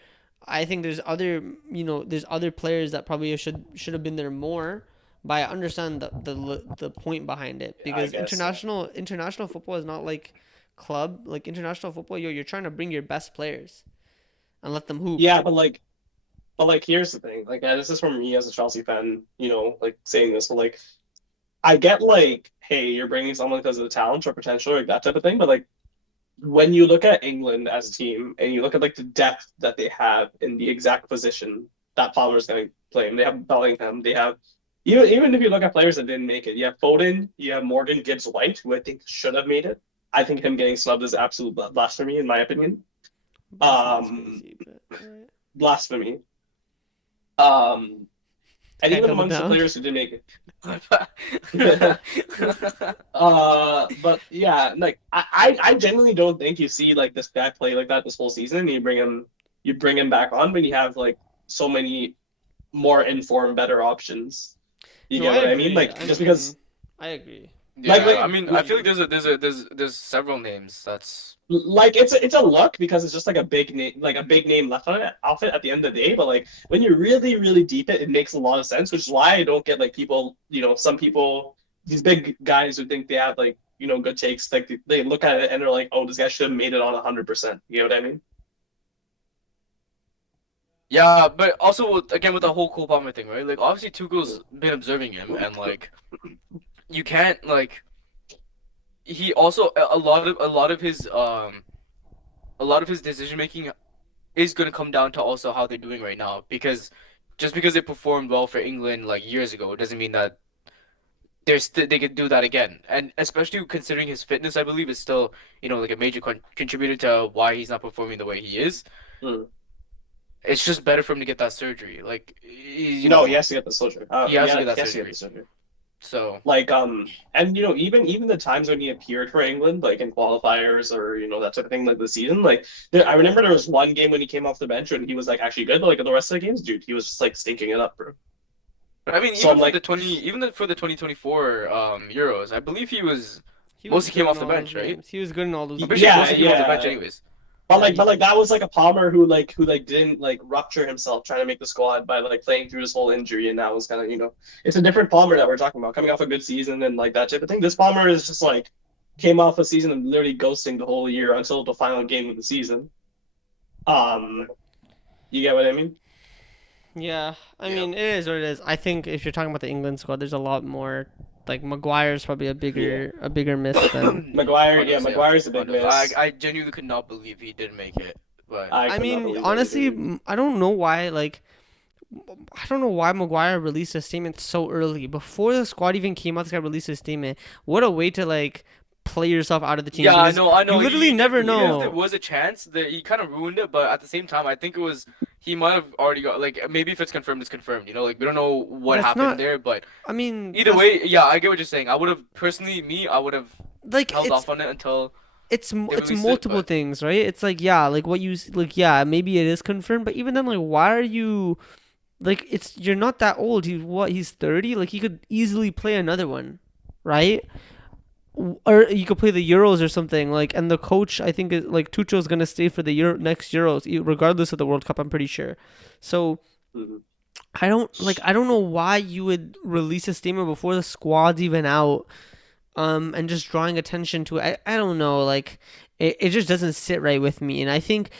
I think there's other players that probably should have been there more. But I understand the point behind it I because guess. Yeah. international football is not like club. Like international football, you're trying to bring your best players and let them hoop. Yeah, but like here's the thing. Like this is from me as a Chelsea fan. Like saying this, but like I get like, hey, you're bringing someone because of the talent or potential, like that type of thing. But like when you look at England as a team and you look at like the depth that they have in the exact position that Palmer's going to play, and they have Bellingham, they have even if you look at players that didn't make it, you have Foden, you have Morgan Gibbs White, who I think should have made it. I think him getting snubbed is absolute blasphemy in my opinion. Blasphemy is Um, crazy, but alright. blasphemy. Um, and Can't even come amongst the down. players who didn't make it. But yeah, like I genuinely don't think you see like this guy play like that this whole season. And you bring him back on when you have like so many more informed, better options. You No, get I what I mean? agree. Like I just because mean, I agree. like Yeah, like I mean, I feel like there's several names that's like it's a look because it's just like a big name left on it outfit at the end of the day. But like when you really really deep it makes a lot of sense, which is why I don't get like people, some people, these big guys who think they have like good takes, like they look at it and they're like, oh, this guy should have made it on 100%. You know what I mean? yeah, but also again with the whole Cole Palmer thing, right? Like obviously Tuchel's been observing him, and like you can't like he also a lot of his decision making is going to come down to also how they're doing right now, because just because they performed well for England like years ago doesn't mean that they could do that again. And especially considering his fitness, I believe is still, like a major contributor to why he's not performing the way he is. Mm. It's just better for him to get that surgery. Like, No, he has to get the surgery. he has to Yeah, get that he has to get the surgery. surgery. So, Like, and even the times when he appeared for England, like in qualifiers or that type of thing, like the season, like I remember there was one game when he came off the bench and he was like actually good, but like in the rest of the games, dude, he was just like stinking it up, bro. I mean, So I'm like, for the 2024 Euros, I believe he was He was mostly came good in off the all those bench, right? games. He was good in all those I'm pretty sure he yeah, games. mostly came off the bench yeah. anyways. But Yeah, like, but he like that was like a Palmer who like didn't like rupture himself trying to make the squad by like playing through his whole injury, and now was kind of it's a different Palmer that we're talking about coming off a good season and like that type of thing. This Palmer is just like came off a season of literally ghosting the whole year until the final game of the season. Um, you get what I mean? Yeah, I Yep. mean, it is what it is. I think if you're talking about the England squad, there's a lot more. Like Maguire's probably Yeah, a bigger miss than. Maguire. Yeah, 100%. Maguire's a big 100%. miss. I genuinely could not believe he didn't make it, but I I could not mean, believe that honestly, either. I don't know why. Like, I don't know why Maguire released a statement so early before the squad even came out. This guy released a statement. What a way to like play yourself out of the team Yeah, I because know, I you know. literally He did. never Even if there know. was a chance, that he kind of ruined it. But at the same time, I think it was he might have already got like maybe if it's confirmed, it's confirmed. You know, like we don't know what That's happened not. there, but I mean, either that's way, yeah, I get what you're saying. I would have personally, I would have like held off on it until they it's released it. multiple But things, right? It's like yeah, like what you like yeah, maybe it is confirmed, but even then, like why are you like it's you're not that old. He's 30. Like he could easily play another one, right? Or you could play the Euros or something like. And the coach, I think, is like Tuchel's gonna stay for the next Euros, regardless of the World Cup. I'm pretty sure. So Mhm. I don't know why you would release a statement before the squad's even out, and just drawing attention to it. I don't know, like it just doesn't sit right with me. And I think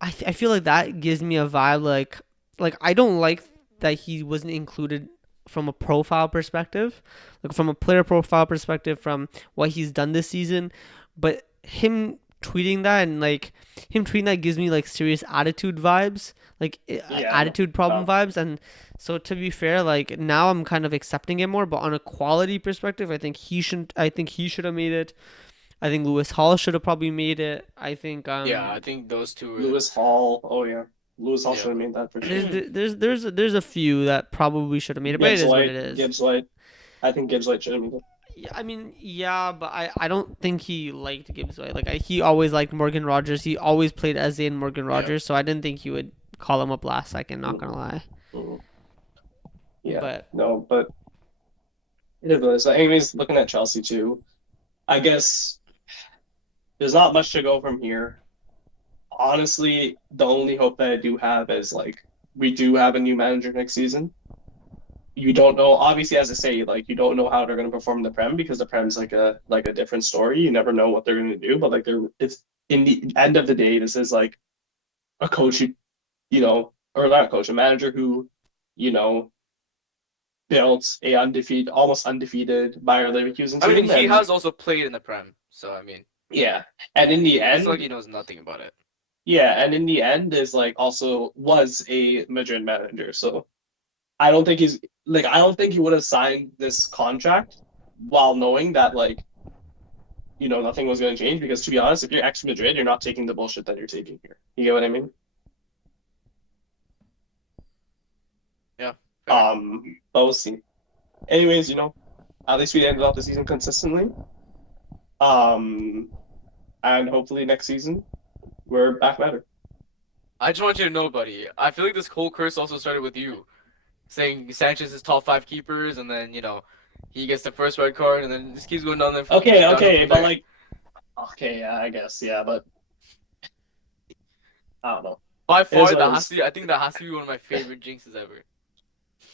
I feel like that gives me a vibe like I don't like that he wasn't included from a profile perspective, like from a player profile perspective, from what he's done this season. But him tweeting that gives me like serious attitude vibes, like Yeah, no. attitude problem Um, vibes. And so to be fair, like now I'm kind of accepting it more. But on a quality perspective, I think he should have made it. I think Lewis Hall should have probably made it. I think yeah, I think those two were Lewis Hall. Oh yeah, Lewis Hall yeah. should have made that for sure. there's a few that probably should have made it, but it Gibbs is what it White, is. Gibbs White. I think Gibbs White should have made it. Yeah, I mean, yeah, but I don't think he liked Gibbs White. Like he always liked Morgan Rogers. He always played as in Morgan Yeah. Rogers, so I didn't think he would call him up last second. Not Mhm, gonna lie, mhm. Yeah, but no, but it is what it is. So anyways, looking at Chelsea too, I guess there's not much to go from here. Honestly, the only hope that I do have is like we do have a new manager next season. You don't know, obviously, as I say, like you don't know how they're going to perform in the Prem because the Prem's like a different story. You never know what they're going to do, but like it's in the end of the day, this is like a coach who, or not a coach, a manager who, you know, built a undefeated, almost undefeated Bayer Leverkusen I mean, team, he and has also played in the Prem, so I mean, yeah, and in the it's not like end, he knows nothing about it. yeah, and in the end is like also was a Madrid manager, so I don't think he's like I don't think he would have signed this contract while knowing that like nothing was going to change because to be honest, if you're ex Madrid, you're not taking the bullshit that you're taking here. You get what I mean? Yeah, fair. But we'll see. Anyways, at least we ended off the season consistently. Um, and hopefully next season we're back better. I just want you to know, buddy. I feel like this whole curse also started with you saying Sanchez is top five keepers, and then he gets the first red card, and then this keeps going Okay, downhill okay, from but there. like, okay, yeah, I guess, yeah, but I don't know. By It is far, what it is. I think that has to be one of my favorite jinxes ever.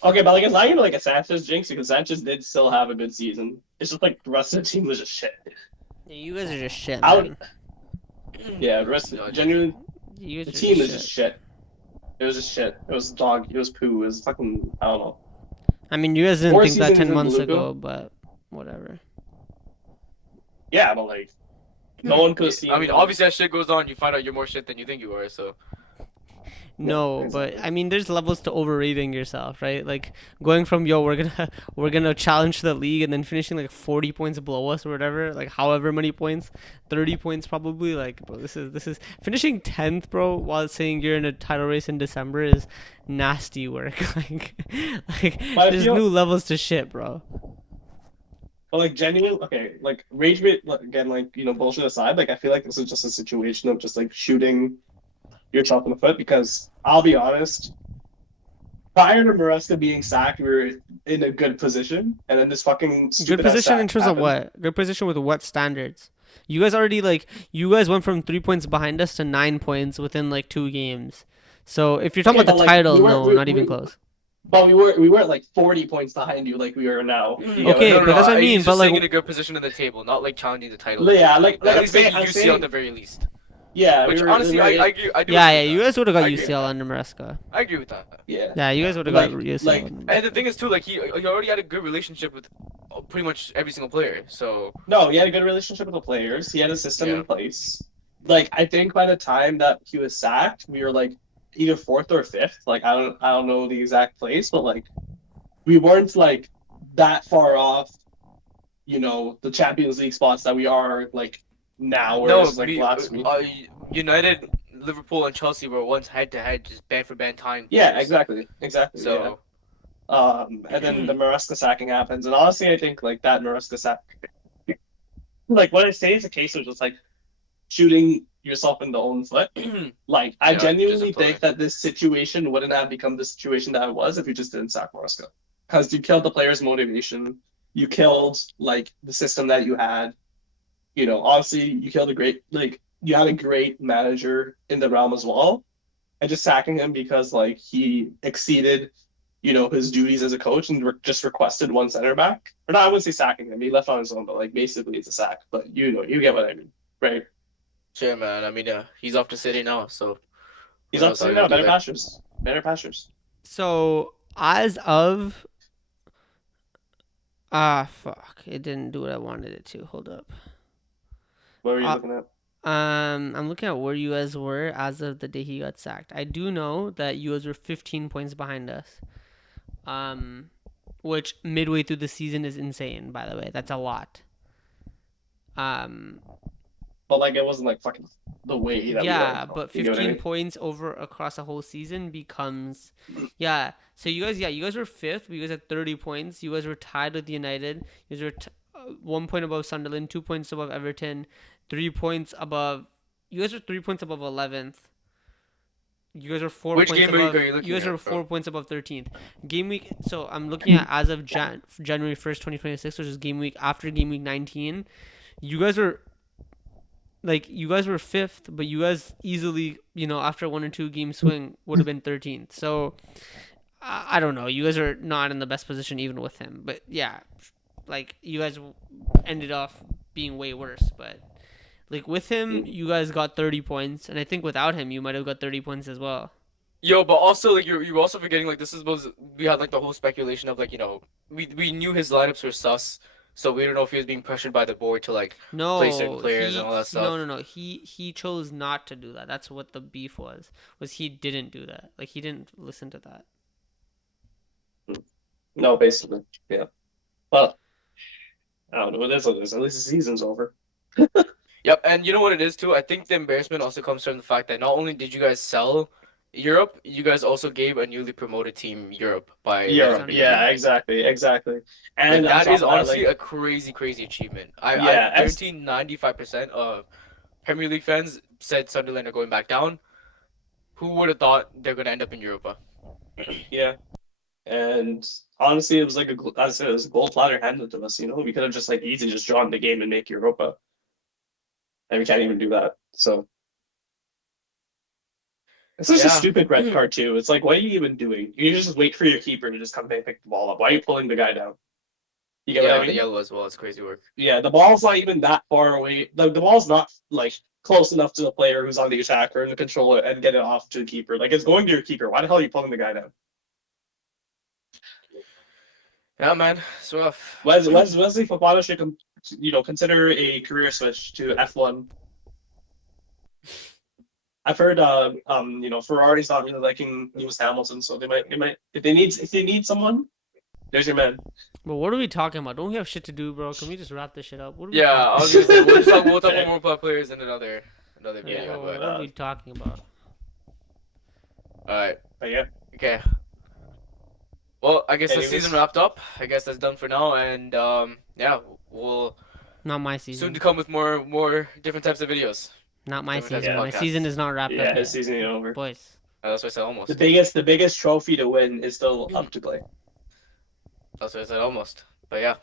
Okay, but like it's not even like a Sanchez jinx because Sanchez did still have a good season. It's just like the rest of the team was just shit. yeah, you guys are just shit, I would, man. yeah, the rest No, genuinely You the guys are team just is just shit. shit. It was just shit. It was dog. It was poo. It was fucking. I don't know. I mean, you guys didn't Four think that seasons 10 in months Luca. ago, but whatever. Yeah, but like no one could have I seen mean, like obviously, as shit goes on, you find out you're more shit than you think you are. So yeah, No, but exactly. I mean, there's levels to overrating yourself, right? Like going from we're gonna challenge the league and then finishing like 40 points below us or whatever, like however many points, 30 points probably. Like, bro, this is finishing 10th, bro, while saying you're in a title race in December is nasty work. Like But I there's feel, new levels to shit, bro. but like genuine. Okay, like rage bait like, again. Like bullshit aside. Like I feel like this is just a situation of just like shooting yourself in the foot because I'll be honest. Prior to Maresca being sacked, we were in a good position, and then this fucking Good stupid ass position in sack terms of happened. what? Good position with what standards? You guys went from 3 points behind us to 9 points within like 2 games. So if you're talking Okay, about but the like title, no, not even close. but we weren't like 40 points behind you like we are now. You get what I Okay, no, no, but no. mean? that's what I mean. He's But just like, saying in a good position in the table, not like challenging the title or Yeah, anything. like At I'm least saying, maybe I'm UCL at saying, the very least. yeah, Which honestly, I do yeah, agree yeah, with you that. guys would have got I agree with UCL that. under Maresca. I agree with that. yeah, Yeah, you Yeah. guys would have got UCL like under And the Maresca. thing is too, like he already had a good relationship with pretty much every single player. So no, he had a good relationship with the players. He had a system yeah. in place. Like I think by the time that he was sacked, we were like either fourth or fifth. Like I don't know the exact place, but like we weren't like that far off. the Champions League spots that we are like now, No, whereas like last week. United, Liverpool, and Chelsea were once head to head, just band for band Yeah, times. exactly, yeah. So And then the Maresca sacking happens, and honestly, I think like that Maresca sack, like what I say is a case of just like shooting yourself in the own foot. Like I yeah, just genuinely think imploding. that this situation wouldn't have become the situation that it was if you just didn't sack Maresca, because you killed the players' motivation, you killed like the system that you had. Honestly, you killed a great like you had a great manager in the realm as well, and just sacking him because like he exceeded his duties as a coach and just requested one center back. Or not, I wouldn't say sacking him. He left on his own, but like basically it's a sack. But you get what I mean, right? Sure, man. I mean, he's off to City now, so He's who up knows to how say he'll now. do Better there. pastures. Better pastures. So as of fuck, it didn't do what I wanted it to. Hold up. What were you Uh, looking at? I'm looking at where you guys were as of the day he got sacked. I do know that you guys were 15 points behind us. Um, which midway through the season is insane. By the way, that's a lot. Um, But like it wasn't like fucking the way that we are yeah, now. but You get what I 15 mean? points over across a whole season becomes, yeah. So you guys were fifth. You guys had 30 points. You guys were tied with United. You guys were 1 point above Sunderland, 2 points above Everton, 3 points above. You guys were 3 points above 11th. You guys are four Which points game are above. you You looking guys are at, bro? 4 points above 13th. Game week. So I'm looking at as of January 1st, 2026, which is game week after game week 19. You guys are you guys were fifth, but you guys easily, after 1 or 2 game swing, would have been 13th. So I don't know. You guys are not in the best position even with him. But yeah, like you guys ended off being way worse. But like with him, you guys got 30 points, and I think without him, you might have got 30 points as well. Yo, but also like you're also forgetting like this is was we had like the whole speculation of like we knew his lineups were sus, so we don't know if he was being pressured by the board to like play certain No, players and all that no, stuff. no, no. He chose not to do that. That's what the beef was. Was he didn't do that. Like he didn't listen to that. No, basically. Yeah. Well, I don't know what it is. At least the season's over. Yep, and you know what it is too? I think the embarrassment also comes from the fact that not only did you guys sell Europe, you guys also gave a newly promoted team Europe by Europe. referendum. Yeah, Sunderland. exactly. And Like on that top is of that, honestly like, a crazy, crazy achievement. I yeah, guarantee 95% of Premier League fans said Sunderland are going back down. Who would have thought they're gonna end up in Europa? yeah. And honestly, it was like as I said, it was a gold platter handed to us. We could have just like easily just drawn the game and make Europa, and we can't even do that. So it's such a Yeah. stupid red card too. It's like, what are you even doing? You just wait for your keeper to just come and pick the ball up. Why are you pulling the guy down? You get what Yeah, I on the mean? yellow as well. It's crazy work. Yeah, the ball's not even that far away. The ball's not like close enough to the player who's on the attack or in the controller and get it off to the keeper. Like it's going to your keeper. Why the hell are you pulling the guy down? Yeah, man, it's rough. Wesley Fofana should consider a career switch to F1. I've heard Ferrari's not really liking Lewis Hamilton, so they might if they need someone, there's your man. But what are we talking about? Don't we have shit to do, bro? Can we just wrap this shit up? What are we Yeah, talking I was about? gonna say we'll talk Fair. about more players in another Yeah, Yeah, video, bro, but what are we talking about? all right, but yeah. okay. Well, I guess the season Anyways, wrapped up. I guess that's done for now, and yeah, we'll Not my soon to season. come with more different types of videos, Not my different types of season. yeah, My season podcasts. is not wrapped up yeah, his yet. season ain't over. Boys. That's what I said The almost. biggest the biggest trophy to win is still up to play. That's what I said almost. But yeah.